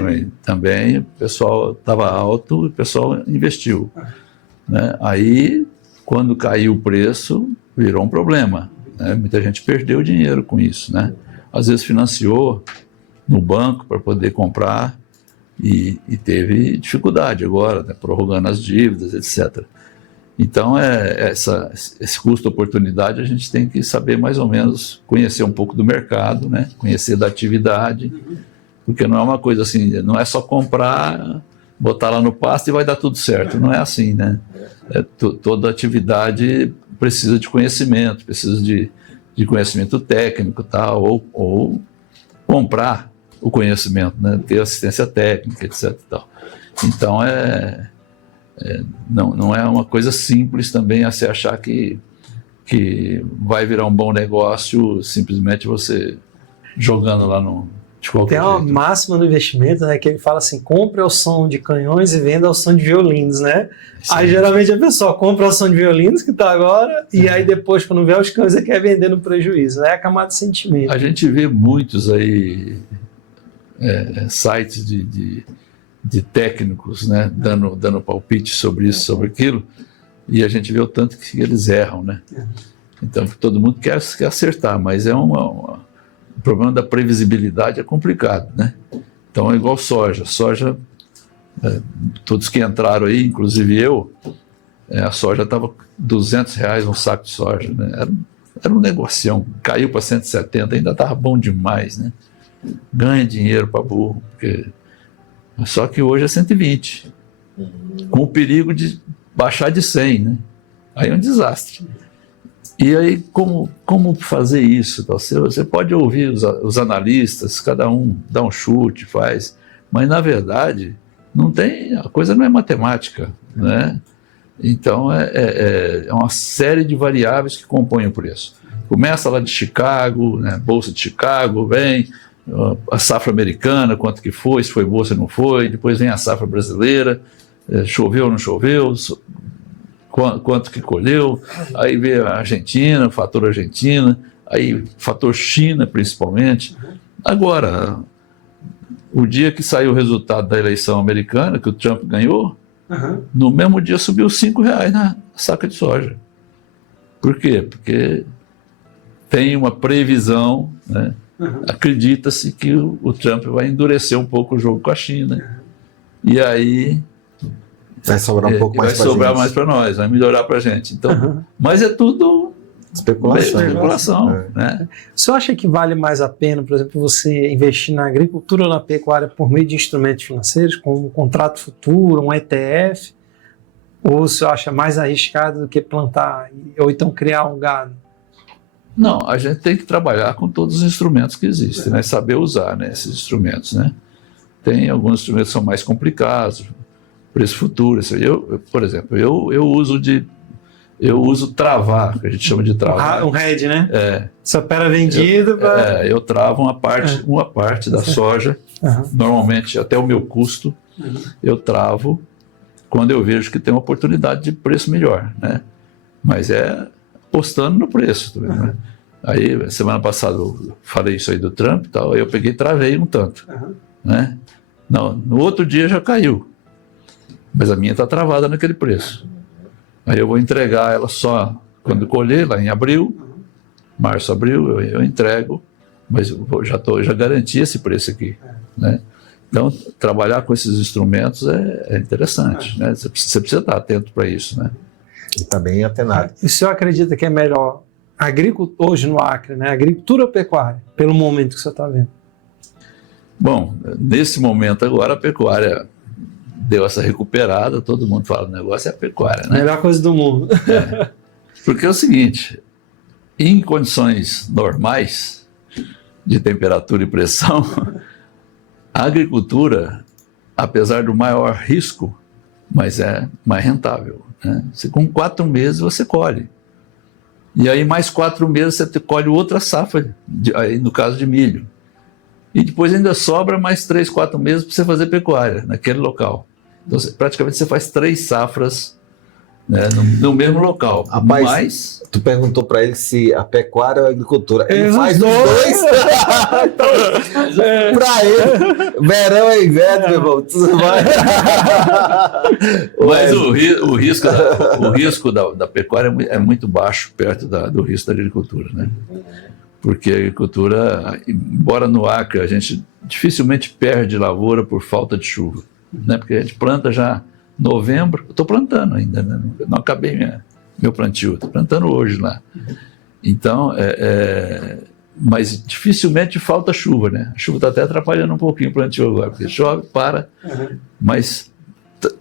Também o pessoal estava alto e o pessoal investiu, né? Aí, quando caiu o preço, virou um problema, né? Muita gente perdeu dinheiro com isso, né? Às vezes financiou no banco para poder comprar e teve dificuldade agora, né? Prorrogando as dívidas, etc. Então, esse custo-oportunidade, a gente tem que saber mais ou menos, conhecer um pouco do mercado, né? Conhecer da atividade, porque não é uma coisa assim, não é só comprar, botar lá no pasto e vai dar tudo certo, não é assim, né? Toda atividade precisa de conhecimento, precisa de conhecimento técnico, tal, ou comprar o conhecimento, né? Ter assistência técnica, etc. Tal. Então, não é uma coisa simples também a se achar que vai virar um bom negócio simplesmente você jogando lá de qualquer jeito. Tem uma máxima no investimento, né, que ele fala assim, compre ao som de canhões e venda ao som de violinos, né? Sim. Aí geralmente a pessoa compra ao som de violinos, que está agora, e aí depois quando vê os canhões ele quer vender no prejuízo, né? É a camada de sentimento. A gente vê muitos aí sites de técnicos, né, dando palpite sobre isso, sobre aquilo, e a gente vê o tanto que eles erram, né? Então todo mundo quer acertar, mas o problema da previsibilidade é complicado, né? Então é igual soja, todos que entraram aí, inclusive eu, a soja estava R$200 um saco de soja, né? Era um negocião, caiu para 170, ainda estava bom demais, né? Ganha dinheiro para burro, porque só que hoje é 120, com o perigo de baixar de 100, né? Aí é um desastre. E aí, como fazer isso? Você pode ouvir os analistas, cada um dá um chute, faz, mas na verdade a coisa não é matemática, né? Então é uma série de variáveis que compõem o preço. Começa lá de Chicago, né? Bolsa de Chicago, vem a safra americana, quanto que foi, se foi boa, se não foi, depois vem a safra brasileira, choveu ou não choveu, quanto que colheu, aí vem a Argentina, o fator Argentina, aí fator China principalmente. Agora, o dia que saiu o resultado da eleição americana, que o Trump ganhou, no mesmo dia subiu R$5 na saca de soja. Por quê? Porque tem uma previsão, né, acredita-se que o Trump vai endurecer um pouco o jogo com a China. E aí Vai sobrar um pouco mais vai pra sobrar gente. mais para nós, vai melhorar para a gente. Então, mas é tudo especulação, né? O senhor acha que vale mais a pena, por exemplo, você investir na agricultura ou na pecuária por meio de instrumentos financeiros, como um contrato futuro, um ETF? Ou o senhor acha mais arriscado do que plantar, ou então criar um gado? Não, a gente tem que trabalhar com todos os instrumentos que existem, né? Saber usar, né, esses instrumentos, né? Tem alguns instrumentos que são mais complicados, preço futuro. Por exemplo, eu uso travar, que a gente chama de travar. Um hedge, né? É. Você opera vendido para... Eu travo uma parte da soja, normalmente até o meu custo, eu travo quando eu vejo que tem uma oportunidade de preço melhor, né? Mas é apostando no preço, tá vendo, né? Aí, semana passada, eu falei isso aí do Trump e tal, aí eu peguei e travei um tanto, né? Não, no outro dia já caiu, mas a minha está travada naquele preço. Aí eu vou entregar ela só quando colher, lá em abril, março, abril, eu entrego, mas eu já garanti esse preço aqui, né? Então, trabalhar com esses instrumentos é interessante, né? Você precisa estar atento para isso, né? E está bem antenado. O senhor acredita que é melhor hoje no Acre, né? Agricultura ou pecuária, pelo momento que você está vendo? Bom, nesse momento agora a pecuária deu essa recuperada, todo mundo fala, o negócio é a pecuária, né? Melhor coisa do mundo. Porque é o seguinte, em condições normais de temperatura e pressão, a agricultura, apesar do maior risco, mas é mais rentável, né? Com 4 meses você colhe. E aí mais 4 meses você colhe outra safra, aí no caso de milho. E depois ainda sobra mais 3, 4 meses para você fazer pecuária naquele local. Então praticamente você faz 3 safras, né, no mesmo local. Rapaz, mas tu perguntou para ele se a pecuária ou a agricultura. Ele Os faz os dois. dois. Para ele, verão é inverno, meu irmão. Tu vai. Mas o risco da pecuária é muito baixo perto do risco da agricultura, né? Porque a agricultura, embora no Acre a gente dificilmente perde lavoura por falta de chuva, né? Porque a gente planta já em novembro, eu estou plantando ainda, né? Não acabei meu plantio, estou plantando hoje lá. Então, mas dificilmente falta chuva, né? A chuva está até atrapalhando um pouquinho o plantio agora, porque chove, para, mas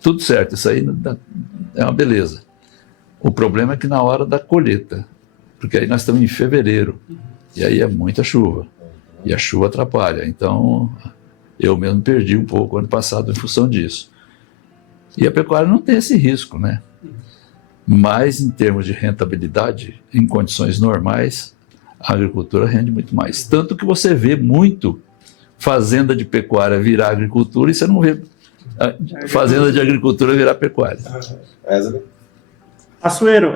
tudo certo, isso aí é uma beleza. O problema é que na hora da colheita, porque aí nós estamos em fevereiro, e aí é muita chuva, e a chuva atrapalha. Então, eu mesmo perdi um pouco ano passado em função disso. E a pecuária não tem esse risco, né? Mas em termos de rentabilidade, em condições normais, a agricultura rende muito mais. Tanto que você vê muito fazenda de pecuária virar agricultura e você não vê fazenda de agricultura virar pecuária. Açoeiro,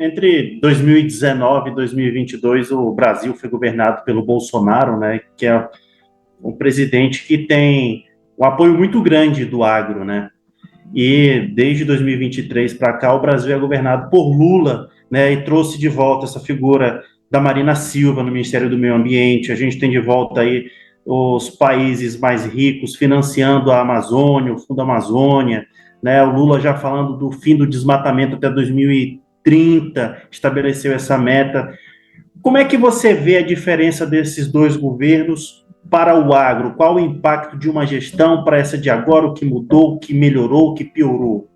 entre 2019 e 2022, o Brasil foi governado pelo Bolsonaro, né, que é um presidente que tem um apoio muito grande do agro, né? E desde 2023 para cá, o Brasil é governado por Lula, né, e trouxe de volta essa figura da Marina Silva no Ministério do Meio Ambiente. A gente tem de volta aí os países mais ricos financiando a Amazônia, o Fundo Amazônia, né? O Lula já falando do fim do desmatamento até 2030, estabeleceu essa meta. Como é que você vê a diferença desses dois governos para o agro? Qual o impacto de uma gestão para essa de agora? O que mudou, o que melhorou, o que piorou?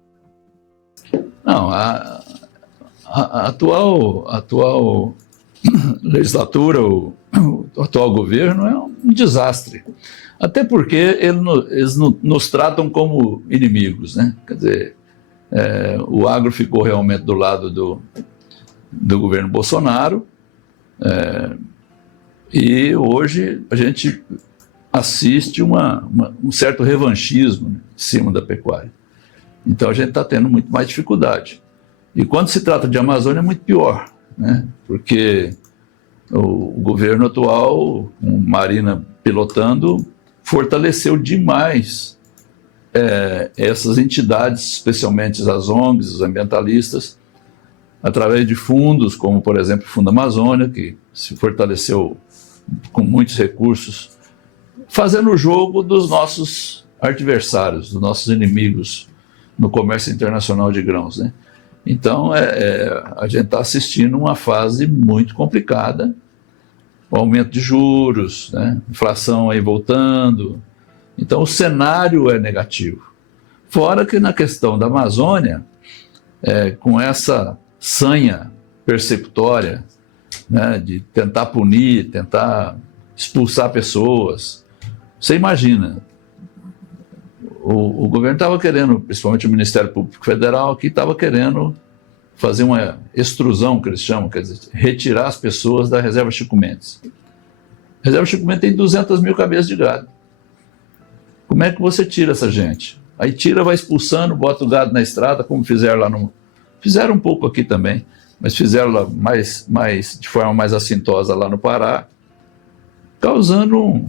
Não, a atual legislatura, o atual governo é um desastre. Até porque eles nos tratam como inimigos, né? Quer dizer, o agro ficou realmente do lado do governo Bolsonaro, e hoje a gente assiste um certo revanchismo em cima da pecuária. Então a gente está tendo muito mais dificuldade. E quando se trata de Amazônia é muito pior, né? Porque o governo atual, com Marina pilotando, fortaleceu demais essas entidades, especialmente as ONGs, os ambientalistas, através de fundos, como por exemplo o Fundo Amazônia, que se fortaleceu com muitos recursos, fazendo o jogo dos nossos adversários, dos nossos inimigos no comércio internacional de grãos, né? Então, a gente está assistindo uma fase muito complicada, o aumento de juros, né? Inflação aí voltando. Então, o cenário é negativo. Fora que na questão da Amazônia, com essa sanha persecutória, né, de tentar punir, tentar expulsar pessoas, você imagina, o governo estava querendo, principalmente o Ministério Público Federal, que estava querendo fazer uma extrusão, que eles chamam, quer dizer, retirar as pessoas da reserva Chico Mendes. A reserva Chico Mendes tem 200 mil cabeças de gado. Como é que você tira essa gente? Aí tira, vai expulsando, bota o gado na estrada, como fizeram lá no... Fizeram um pouco aqui também, mas fizeram lá de forma mais assintosa lá no Pará, causando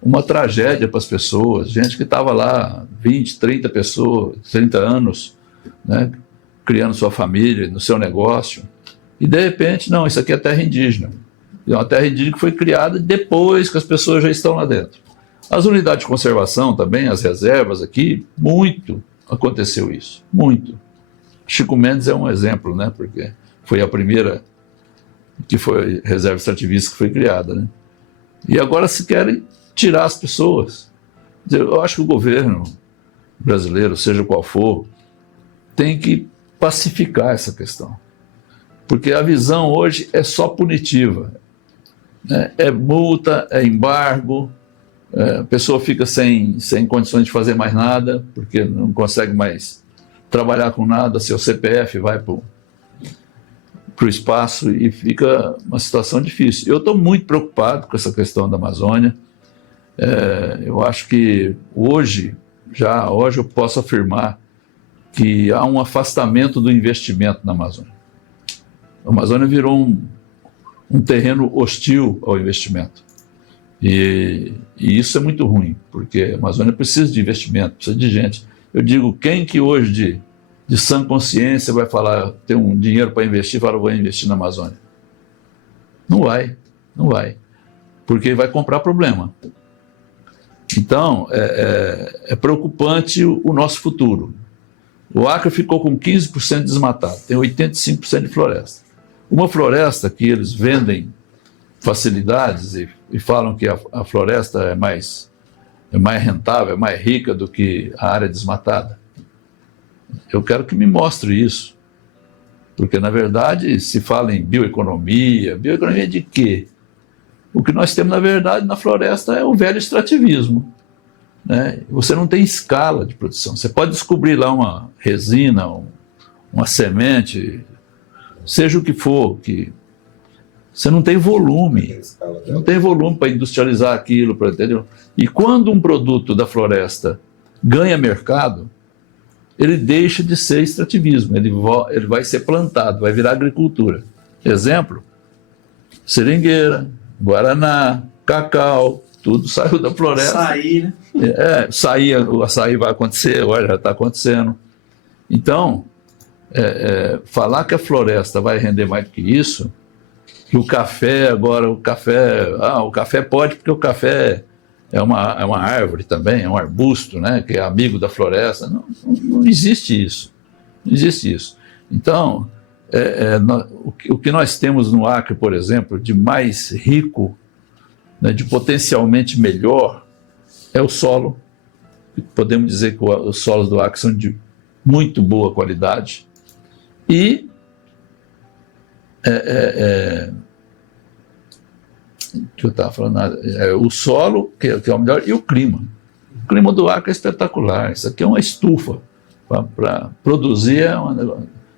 uma tragédia para as pessoas, gente que estava lá 20, 30 pessoas, 30 anos, né, criando sua família, no seu negócio, e de repente, não, isso aqui é terra indígena. É uma terra indígena que foi criada depois que as pessoas já estão lá dentro. As unidades de conservação também, as reservas aqui, muito aconteceu isso, muito. Chico Mendes é um exemplo, né, porque foi a primeira que foi reserva extrativista que foi criada, né? E agora se querem tirar as pessoas. Eu acho que o governo brasileiro, seja qual for, tem que pacificar essa questão. Porque a visão hoje é só punitiva, né? É multa, é embargo, a pessoa fica sem condições de fazer mais nada, porque não consegue mais trabalhar com nada, seu CPF vai para o espaço e fica uma situação difícil. Eu estou muito preocupado com essa questão da Amazônia. Eu acho que hoje eu posso afirmar que há um afastamento do investimento na Amazônia. A Amazônia virou um terreno hostil ao investimento. E isso é muito ruim, porque a Amazônia precisa de investimento, precisa de gente. Eu digo, quem que hoje de sã consciência vai falar, ter um dinheiro para investir, fala, vou investir na Amazônia? Não vai, porque vai comprar problema. Então, é preocupante o nosso futuro. O Acre ficou com 15% desmatado, tem 85% de floresta. Uma floresta que eles vendem facilidades e falam que a floresta é mais rentável, é mais rica do que a área desmatada. Eu quero que me mostre isso, porque na verdade se fala em bioeconomia de quê? O que nós temos na verdade na floresta é o velho extrativismo, né? Você não tem escala de produção, você pode descobrir lá uma resina, uma semente, seja o que for, que você não tem volume, para industrializar aquilo, entendeu? E quando um produto da floresta ganha mercado, ele deixa de ser extrativismo, ele vai ser plantado, vai virar agricultura. Exemplo, seringueira, guaraná, cacau, tudo saiu da floresta. Açaí, né? O açaí vai acontecer, olha, já está acontecendo. Então, falar que a floresta vai render mais do que isso, que o café pode, porque o café é uma árvore também, é um arbusto, né, que é amigo da floresta. Não existe isso. Não existe isso. Então, o que nós temos no Acre, por exemplo, de mais rico, né, de potencialmente melhor, é o solo. Podemos dizer que os solos do Acre são de muito boa qualidade. E que eu estava falando, o solo, que é o melhor, e o clima. O clima do Acre é espetacular. Isso aqui é uma estufa para produzir. A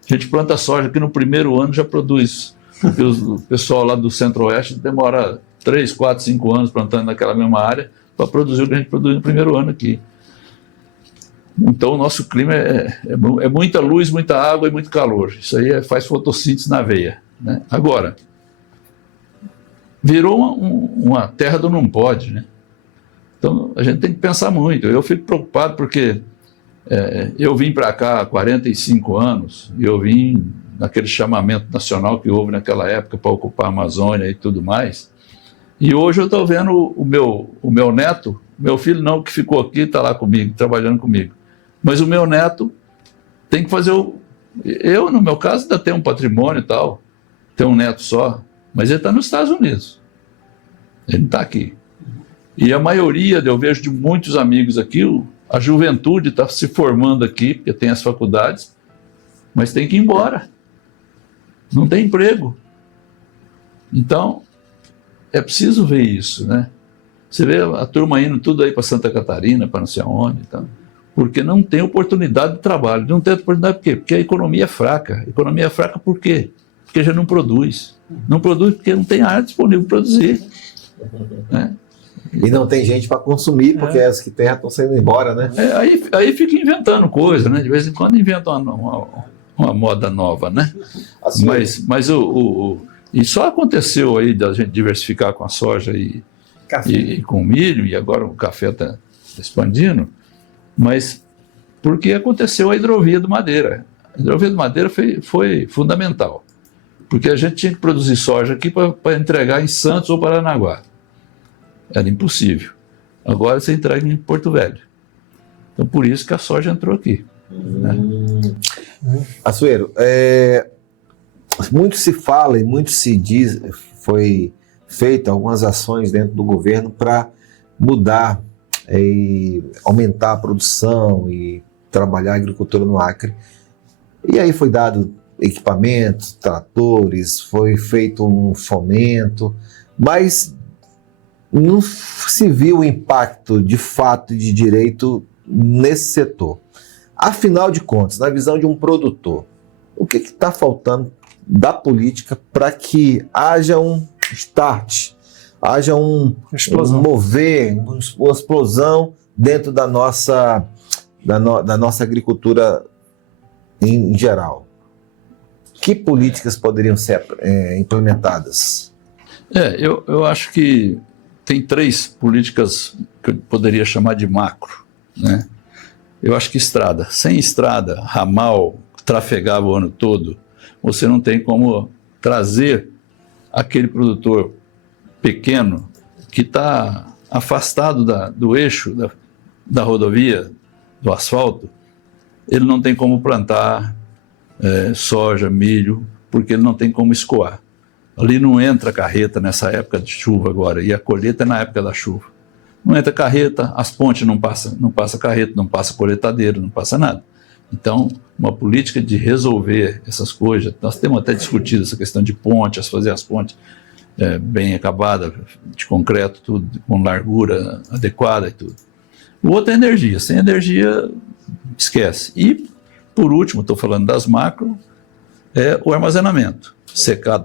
gente planta soja que no primeiro ano já produz, porque o pessoal lá do Centro-Oeste demora 3, 4, 5 anos plantando naquela mesma área para produzir o que a gente produz no primeiro ano aqui. Então, o nosso clima é muita luz, muita água e muito calor. Isso aí faz fotossíntese na veia, né? Agora, virou uma terra do não pode, né? Então, a gente tem que pensar muito. Eu fico preocupado porque eu vim para cá há 45 anos e eu vim naquele chamamento nacional que houve naquela época para ocupar a Amazônia e tudo mais. E hoje eu estou vendo o meu neto, meu filho não, que ficou aqui, está lá comigo, trabalhando comigo. Mas o meu neto tem que fazer eu, no meu caso, ainda tenho um patrimônio e tal, tenho um neto só, mas ele está nos Estados Unidos. Ele não está aqui. E a maioria, eu vejo de muitos amigos aqui, a juventude está se formando aqui, porque tem as faculdades, mas tem que ir embora. Não tem emprego. Então, é preciso ver isso, né? Você vê a turma indo tudo aí para Santa Catarina, para não sei aonde, então, porque não tem oportunidade de trabalho. Não tem oportunidade por quê? Porque a economia é fraca. A economia é fraca por quê? Porque já não produz. Não produz porque não tem área disponível para produzir. Né? E não tem gente para consumir, porque as que tem já estão saindo embora, né? Aí fica inventando coisa, né? De vez em quando inventa uma moda nova, né? Assim, Mas e só aconteceu aí da gente diversificar com a soja e com o milho, e agora o café está expandindo, mas porque aconteceu a hidrovia do Madeira. A hidrovia do Madeira foi fundamental, porque a gente tinha que produzir soja aqui para entregar em Santos ou Paranaguá. Era impossível. Agora você entrega em Porto Velho. Então por isso que a soja entrou aqui. Né? Açoeiro, muito se fala e muito se diz, foi feita algumas ações dentro do governo para mudar e aumentar a produção e trabalhar a agricultura no Acre. E aí foi dado equipamentos, tratores, foi feito um fomento, mas não se viu o impacto de fato e de direito nesse setor. Afinal de contas, na visão de um produtor, o que está faltando da política para que haja um start, haja um mover, uma explosão dentro da nossa agricultura em geral? Que políticas poderiam ser implementadas? Eu acho que tem 3 políticas que eu poderia chamar de macro, né? Eu acho que estrada. Sem estrada, ramal, trafegava o ano todo, você não tem como trazer aquele produtor pequeno que está afastado do eixo da rodovia, do asfalto, ele não tem como plantar soja, milho, porque ele não tem como escoar. Ali não entra carreta nessa época de chuva agora, e a colheita é na época da chuva. Não entra carreta, as pontes não passa carreta, não passa coletadeiro, não passa nada. Então, uma política de resolver essas coisas, nós temos até discutido essa questão de pontes, fazer as pontes bem acabadas, de concreto, tudo, com largura adequada e tudo. O outro é energia. Sem energia, esquece. E, por último, estou falando das macro, é o armazenamento.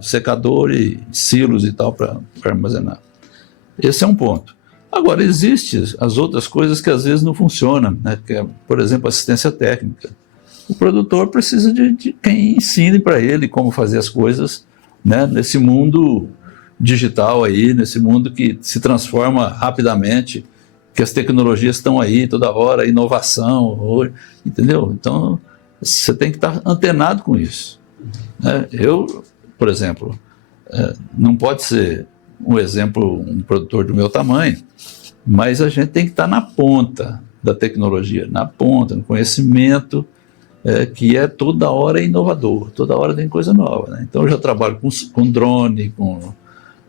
Secador e silos e tal para armazenar. Esse é um ponto. Agora, existem as outras coisas que às vezes não funcionam, né? Que é, por exemplo, assistência técnica. O produtor precisa de quem ensine para ele como fazer as coisas, né? Nesse mundo digital aí, nesse mundo que se transforma rapidamente, que as tecnologias estão aí toda hora, inovação, entendeu? Então, você tem que estar antenado com isso. Né? Eu, por exemplo, não pode ser um exemplo, um produtor do meu tamanho, mas a gente tem que estar na ponta da tecnologia, na ponta, no conhecimento, que é toda hora inovador, toda hora tem coisa nova. Né? Então eu já trabalho com drone, com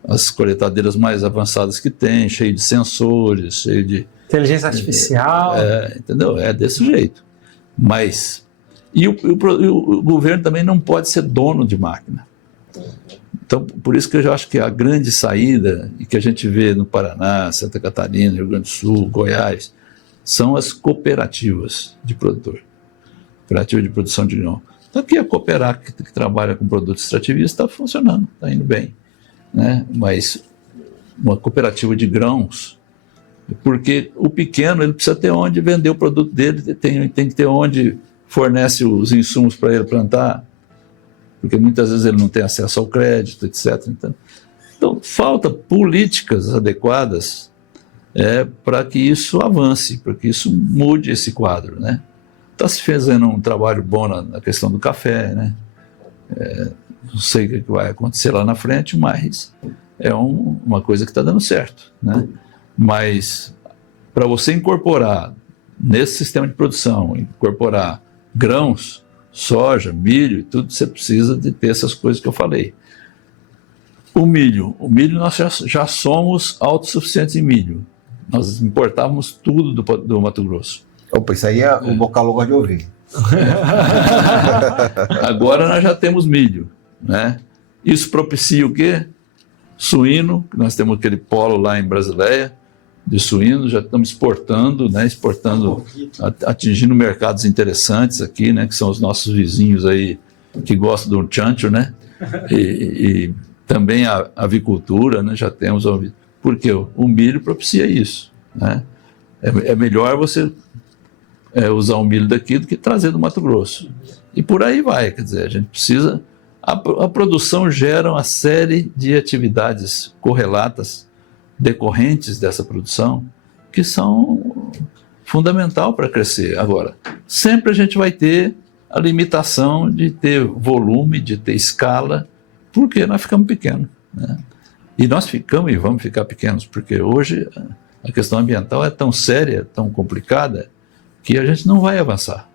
as coletadeiras mais avançadas que tem, cheio de sensores, cheio de... Inteligência artificial. Entendeu? É desse jeito. Mas... E o governo também não pode ser dono de máquina. Então, por isso que eu já acho que a grande saída, e que a gente vê no Paraná, Santa Catarina, Rio Grande do Sul, Goiás, são as cooperativas de produtor. Cooperativa de produção de grão. Então, aqui a Cooperac, que trabalha com produtos extrativistas, está funcionando, está indo bem. Né? Mas uma cooperativa de grãos, porque o pequeno ele precisa ter onde vender o produto dele, tem que ter onde fornece os insumos para ele plantar, porque muitas vezes ele não tem acesso ao crédito, etc. Então falta políticas adequadas para que isso avance, para que isso mude esse quadro. Né? Está se fazendo um trabalho bom na questão do café, né? Não sei o que vai acontecer lá na frente, mas é uma coisa que está dando certo, né? Mas para você incorporar nesse sistema de produção, incorporar grãos, soja, milho e tudo, você precisa de ter essas coisas que eu falei. O milho nós já somos autossuficientes em milho. Nós importávamos tudo do Mato Grosso. Opa, isso aí é o Bocalu gosta de ouvir. Agora nós já temos milho, né? Isso propicia o quê? Suíno, nós temos aquele polo lá em Brasileia, de suíno, já estamos exportando, né? Atingindo mercados interessantes aqui, né? Que são os nossos vizinhos aí, que gostam do chancho, né? E também a avicultura, né? Já temos, porque o milho propicia isso, né? É melhor você usar o milho daqui do que trazer do Mato Grosso. E por aí vai, quer dizer, a gente precisa... A produção gera uma série de atividades correlatas decorrentes dessa produção que são fundamental para crescer. Agora, sempre a gente vai ter a limitação de ter volume, de ter escala, porque nós ficamos pequenos, né? E nós ficamos e vamos ficar pequenos, porque hoje a questão ambiental é tão séria, tão complicada, que a gente não vai avançar.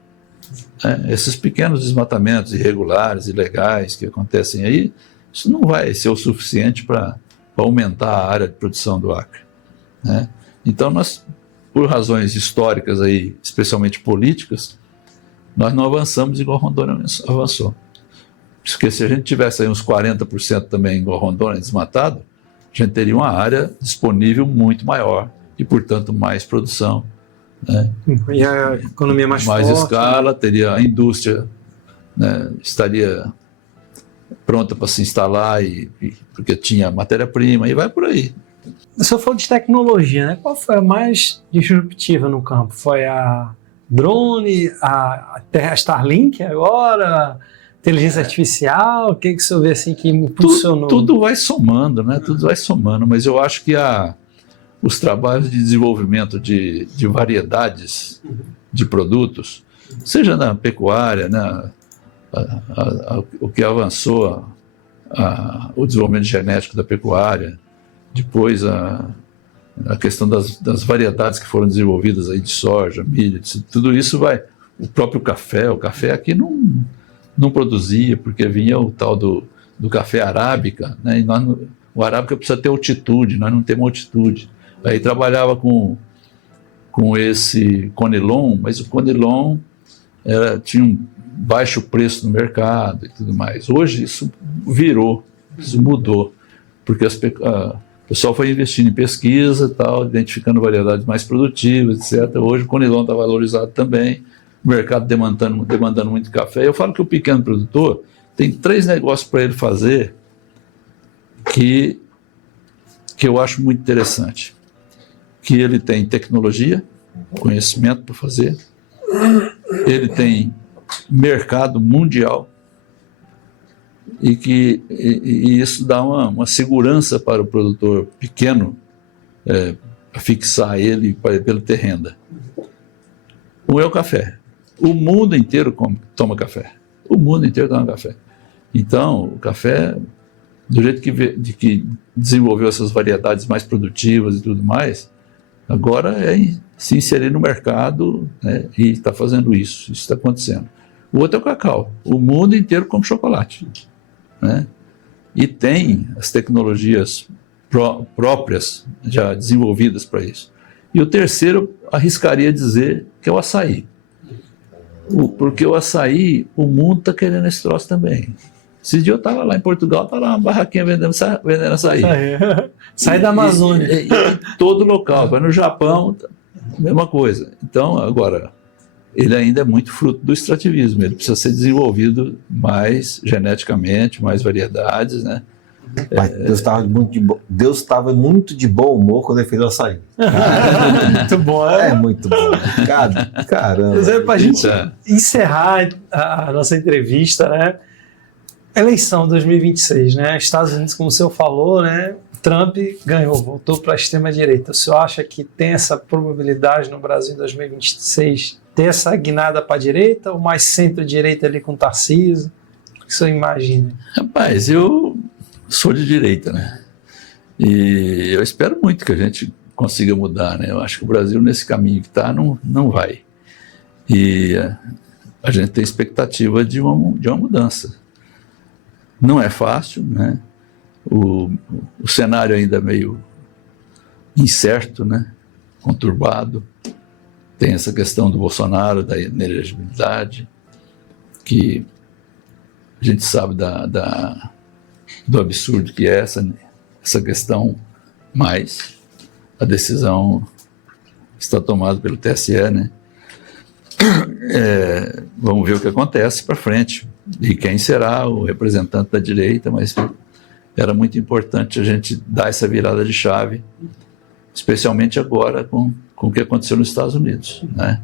Esses pequenos desmatamentos irregulares, ilegais que acontecem aí, isso não vai ser o suficiente para aumentar a área de produção do Acre, né? Então nós, por razões históricas aí, especialmente políticas, nós não avançamos igual Rondônia avançou. Porque se a gente tivesse aí uns 40% também igual Rondônia desmatado, a gente teria uma área disponível muito maior e, portanto, mais produção, né? E a economia mais forte, escala, teria a indústria, né? Estaria pronta para se instalar, porque tinha matéria-prima, e vai por aí. O senhor falou de tecnologia, né? Qual foi a mais disruptiva no campo? Foi a drone, a Starlink agora, inteligência artificial? O que o senhor vê assim que impulsionou? Tudo vai somando, né? Tudo vai somando, mas eu acho que os trabalhos de desenvolvimento de variedades de produtos, seja na pecuária, né? O que avançou, o desenvolvimento genético da pecuária, depois a questão das variedades que foram desenvolvidas aí de soja, milho, tudo isso vai. O próprio café, o café aqui não produzia, porque vinha o tal do café arábica, né? E o arábica precisa ter altitude, nós não temos altitude. Aí trabalhava com esse conilon, mas o conilon tinha um baixo preço no mercado e tudo mais. Hoje isso mudou, porque o pessoal foi investindo em pesquisa e tal, identificando variedades mais produtivas, etc. Hoje o conilon está valorizado também, o mercado demandando muito café. Eu falo que o pequeno produtor tem 3 negócios para ele fazer que eu acho muito interessante. Que ele tem tecnologia, conhecimento para fazer, ele tem mercado mundial e isso dá uma segurança para o produtor pequeno, para fixar ele para ele ter renda. Um é o café. O mundo inteiro toma café. O mundo inteiro toma café. Então, o café, do jeito que desenvolveu essas variedades mais produtivas e tudo mais, agora é se inserir no mercado, né? E está fazendo isso está acontecendo. O outro é o cacau. O mundo inteiro come chocolate, né? E tem as tecnologias próprias já desenvolvidas para isso. E o terceiro, arriscaria dizer que é o açaí. Porque o açaí, o mundo está querendo esse troço também. Esse dia eu estava lá em Portugal, estava lá uma barraquinha vendendo açaí. Sai da Amazônia. Em todo local. Vai no Japão, mesma coisa. Então, agora, ele ainda é muito fruto do extrativismo. Ele precisa ser desenvolvido mais geneticamente, mais variedades, né? Mas Deus estava muito de bom humor quando ele fez o açaí. Muito bom, é muito bom. Caramba. Para a gente encerrar a nossa entrevista, né? Eleição 2026, né? Estados Unidos, como o senhor falou, né? Trump ganhou, voltou para a extrema-direita. O senhor acha que tem essa probabilidade no Brasil em 2026 ter essa guinada para a direita ou mais centro-direita ali com Tarcísio? O que o senhor imagina? Rapaz, eu sou de direita, né? E eu espero muito que a gente consiga mudar, né? Eu acho que o Brasil, nesse caminho que está, não vai. E a gente tem expectativa de uma mudança. Não é fácil, né? O cenário ainda é meio incerto, né? Conturbado. Tem essa questão do Bolsonaro, da inelegibilidade, que a gente sabe do absurdo que é essa questão, mas a decisão está tomada pelo TSE, né? Vamos ver o que acontece para frente e quem será o representante da direita, mas era muito importante a gente dar essa virada de chave, especialmente agora com o que aconteceu nos Estados Unidos, né?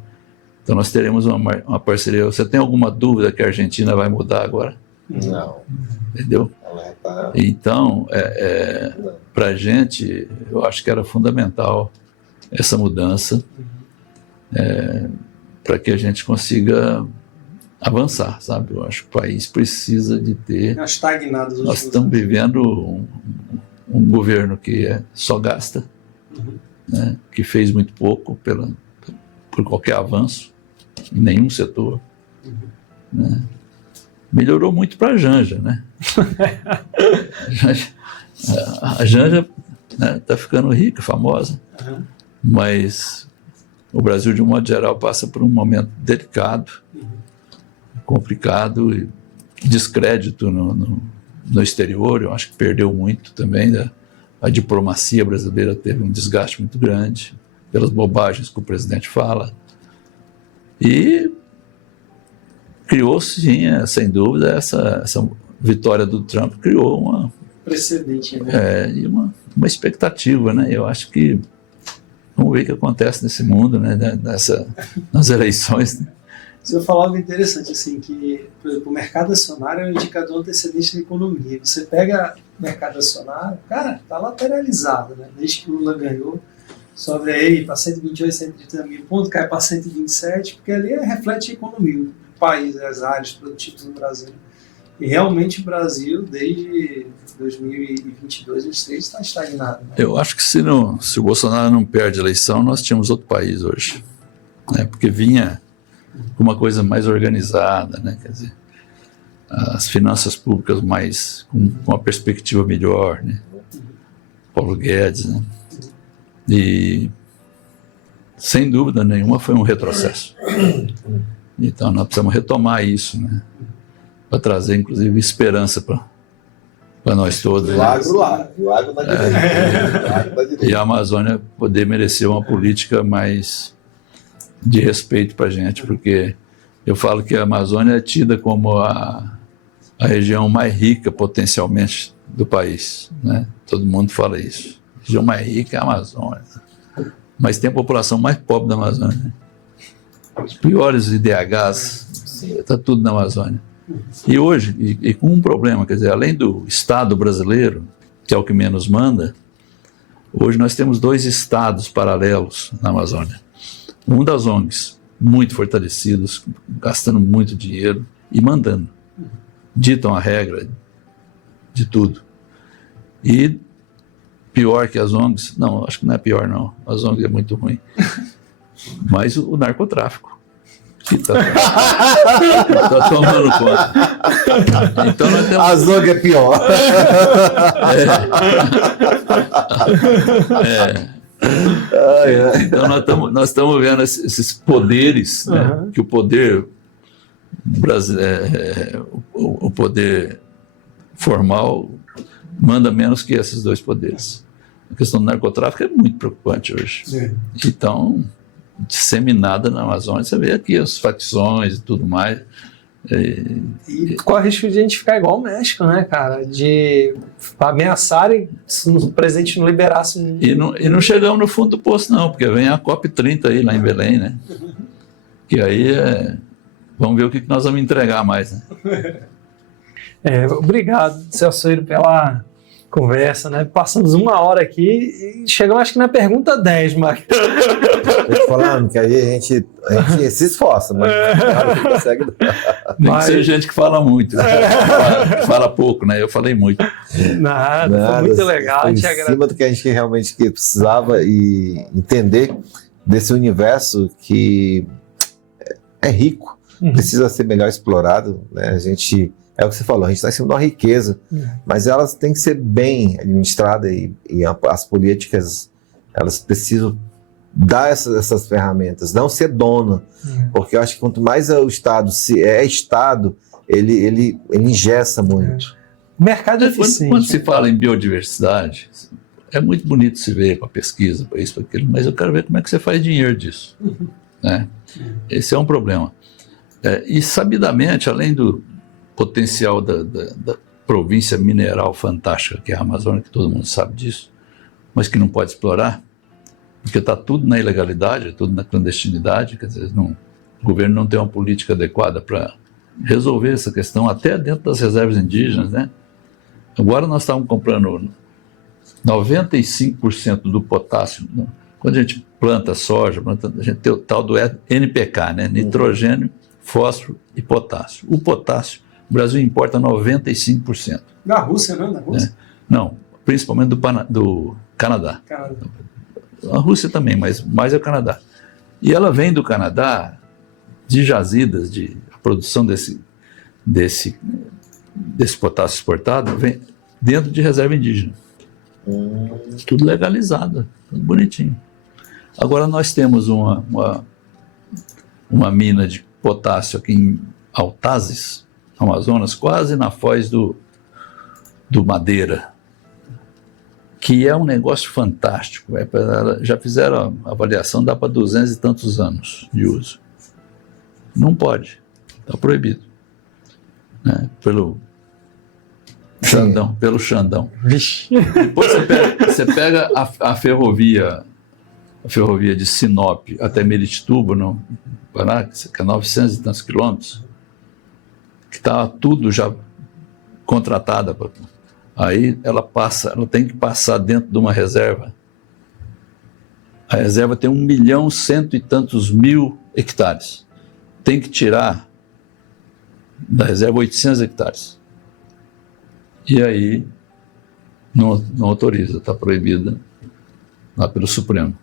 Então nós teremos uma parceria. Você tem alguma dúvida que a Argentina vai mudar agora? Não. Entendeu? Então, para a gente, eu acho que era fundamental essa mudança para que a gente consiga avançar, sabe? Eu acho que o país precisa de ter... Estagnados. Nós estamos vivendo um governo que só gasta, né? Que fez muito pouco por qualquer avanço em nenhum setor, né? Melhorou muito para a Janja, né? A Janja está ficando rica, famosa, mas o Brasil, de um modo geral, passa por um momento delicado, complicado, e descrédito no exterior. Eu acho que perdeu muito também. A diplomacia brasileira teve um desgaste muito grande pelas bobagens que o presidente fala. E criou-se, sim, sem dúvida, essa vitória do Trump criou uma precedente, né? E uma expectativa, né? Eu acho que vamos ver o que acontece nesse mundo, né? Nas eleições. Né? Você falava interessante, assim, que, por exemplo, o mercado acionário é um indicador antecedente da economia. Você pega o mercado acionário, cara, está lateralizado, né? Desde que o Lula ganhou, sobe aí para 128, 130 mil pontos, cai para 127, porque ali reflete a economia, o país, as áreas produtivas no Brasil. E realmente o Brasil, desde 2022, 2023, está estagnado. Né? Eu acho que se o Bolsonaro não perde a eleição, nós tínhamos outro país hoje, né? Porque vinha com uma coisa mais organizada, né? Quer dizer, as finanças públicas com uma perspectiva melhor, né? Paulo Guedes, né? E sem dúvida nenhuma foi um retrocesso. Então nós precisamos retomar isso, né? Para trazer, inclusive, esperança para nós todos. O agro da direita. E a Amazônia poder merecer uma política mais de respeito para a gente, porque eu falo que a Amazônia é tida como a região mais rica potencialmente do país, né? Todo mundo fala isso. A região mais rica é a Amazônia. Mas tem a população mais pobre da Amazônia, né? Os piores IDHs, está tudo na Amazônia. E hoje, e com um problema, quer dizer, além do Estado brasileiro, que é o que menos manda, hoje nós temos 2 estados paralelos na Amazônia. Um das ONGs, muito fortalecidos, gastando muito dinheiro e mandando. Ditam a regra de tudo. E pior que as ONGs, não, acho que não é pior não, as ONGs é muito ruim, mas o narcotráfico. Que tá tomando conta. Então nós temos... A Zong é pior. Então nós estamos vendo esses poderes, né? Que o poder brasileiro, o poder formal manda menos que esses 2 poderes. A questão do narcotráfico é muito preocupante hoje. Então, disseminada na Amazônia, você vê aqui as facções e tudo mais. E corre o risco de a gente ficar igual o México, né, cara? De ameaçarem se o presidente não liberasse. E não chegamos no fundo do poço, não, porque vem a COP30 aí, lá em Belém, né? Que aí vamos ver o que nós vamos entregar mais, né? Obrigado, Celso, pela conversa, né? Passamos 1 hora aqui e chegamos, acho que na pergunta 10, Marcos. Tô te falando que aí a gente se esforça, mas claro, não consegue. Tem que ser gente que fala muito, fala pouco, né? Eu falei muito. Nada, foi muito legal. Foi A em gente cima do que a gente realmente precisava e entender desse universo que é rico, precisa ser melhor explorado, né? A gente, é o que você falou, a gente está em cima de uma riqueza, mas elas têm que ser bem administradas e as políticas, elas precisam dar essas ferramentas, não ser dono, porque eu acho que quanto mais o Estado é Estado, ele engessa muito. O mercado é eficiente. Quando se fala em biodiversidade, é muito bonito se ver com a pesquisa, para isso, para aquilo, mas eu quero ver como é que você faz dinheiro disso. Né? Esse é um problema. E sabidamente, além do potencial da província mineral fantástica que é a Amazônia, que todo mundo sabe disso, mas que não pode explorar, porque está tudo na ilegalidade, tudo na clandestinidade, quer dizer, o governo não tem uma política adequada para resolver essa questão, até dentro das reservas indígenas, né? Agora nós estamos comprando 95% do potássio. Né? Quando a gente planta soja, a gente tem o tal do NPK, né? Nitrogênio, fósforo e potássio. O potássio, o Brasil importa 95%. Da Rússia, não? Da Rússia? Né? Não, principalmente do Canadá. A Rússia também, mas mais é o Canadá. E ela vem do Canadá de jazidas, a produção desse potássio exportado vem dentro de reserva indígena. Tudo legalizado, tudo bonitinho. Agora nós temos uma mina de potássio aqui em Altazes, Amazonas, quase na foz do Madeira, que é um negócio fantástico. Já fizeram a avaliação, dá para 200 e tantos anos de uso. Não pode, está proibido. Né? Pelo Xandão. Vixe. Depois você pega a ferrovia de Sinop até Meritituba, no Paraná, que é 900 e tantos quilômetros, que está tudo já contratada. Aí ela tem que passar dentro de uma reserva. A reserva tem 1.100.000 e tantos mil hectares. Tem que tirar da reserva 800 hectares. E aí não autoriza, está proibida lá pelo Supremo.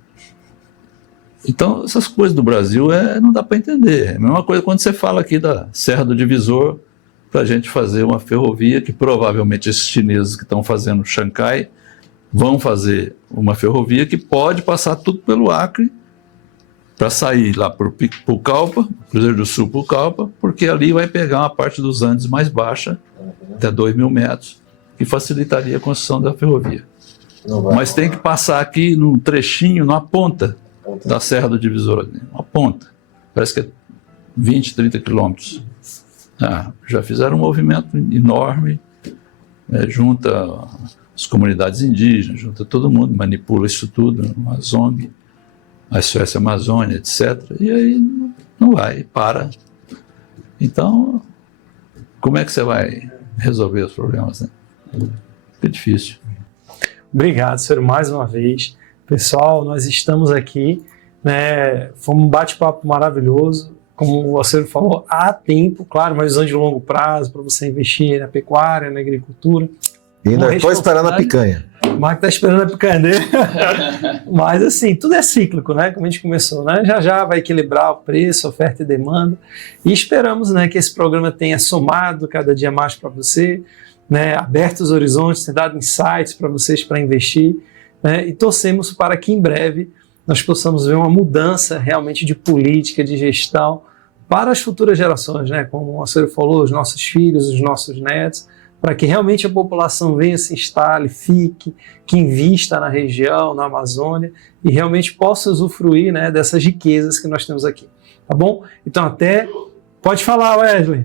Então, essas coisas do Brasil não dá para entender. É a mesma coisa quando você fala aqui da Serra do Divisor, para a gente fazer uma ferrovia que provavelmente esses chineses que estão fazendo Xangai vão fazer uma ferrovia que pode passar tudo pelo Acre para sair lá para o Pucallpa, Cruzeiro do Sul, Pucallpa, porque ali vai pegar uma parte dos Andes mais baixa, até 2.000 metros, que facilitaria a construção da ferrovia. Mas tem que passar aqui num trechinho, numa ponta da Serra do Divisor, uma ponta, parece que é 20, 30 quilômetros. Já fizeram um movimento enorme, junta as comunidades indígenas, junta todo mundo, manipula isso tudo, uma ONG, a SOS Amazônia, etc. E aí não vai, para. Então, como é que você vai resolver os problemas? Né? Fica difícil. Obrigado, senhor, mais uma vez. Pessoal, nós estamos aqui, né? Foi um bate-papo maravilhoso. Como o senhor falou, há tempo, claro, uma visão de longo prazo para você investir na pecuária, na agricultura. E ainda estou esperando a picanha. O Marco está esperando a picanha dele. Mas assim, tudo é cíclico, né? Como a gente começou, né? Já vai equilibrar o preço, oferta e demanda. E esperamos, né, que esse programa tenha somado cada dia mais para você, né, aberto os horizontes, tenha dado insights para vocês para investir, né? E torcemos para que em breve nós possamos ver uma mudança realmente de política, de gestão para as futuras gerações, né? Como o senhor falou, os nossos filhos, os nossos netos, para que realmente a população venha, se instale, fique, que invista na região, na Amazônia e realmente possa usufruir, né, dessas riquezas que nós temos aqui. Tá bom? Então pode falar, Wesley.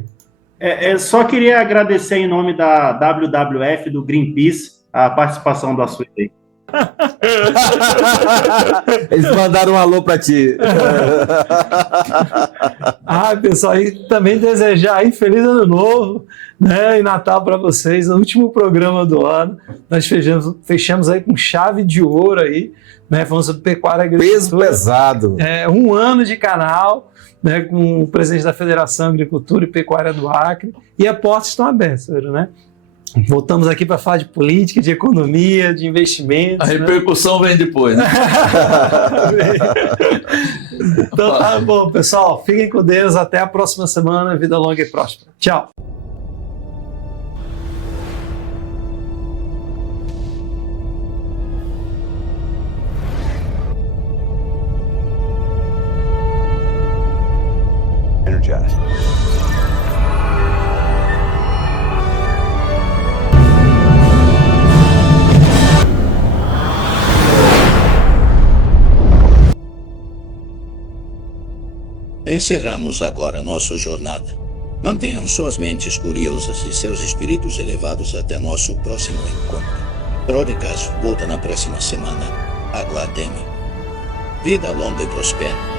Só queria agradecer em nome da WWF, do Greenpeace, a participação da sua aí. Eles mandaram um alô para ti. Pessoal, e também desejar aí feliz ano novo, né, e Natal para vocês, no último programa do ano. Nós fechamos aí com chave de ouro aí, né, falando sobre pecuária e agricultura. Peso pesado. 1 ano de canal, né, com o presidente da Federação Agricultura e Pecuária do Acre, e as portas estão abertas, né? Voltamos aqui para falar de política, de economia, de investimentos. A repercussão vem depois, né? Então tá bom, pessoal. Fiquem com Deus. Até a próxima semana. Vida longa e próspera. Tchau. Energized. Encerramos agora nossa jornada. Mantenham suas mentes curiosas e seus espíritos elevados até nosso próximo encontro. Broadcast volta na próxima semana. Aguardem-me. Vida longa e prospera.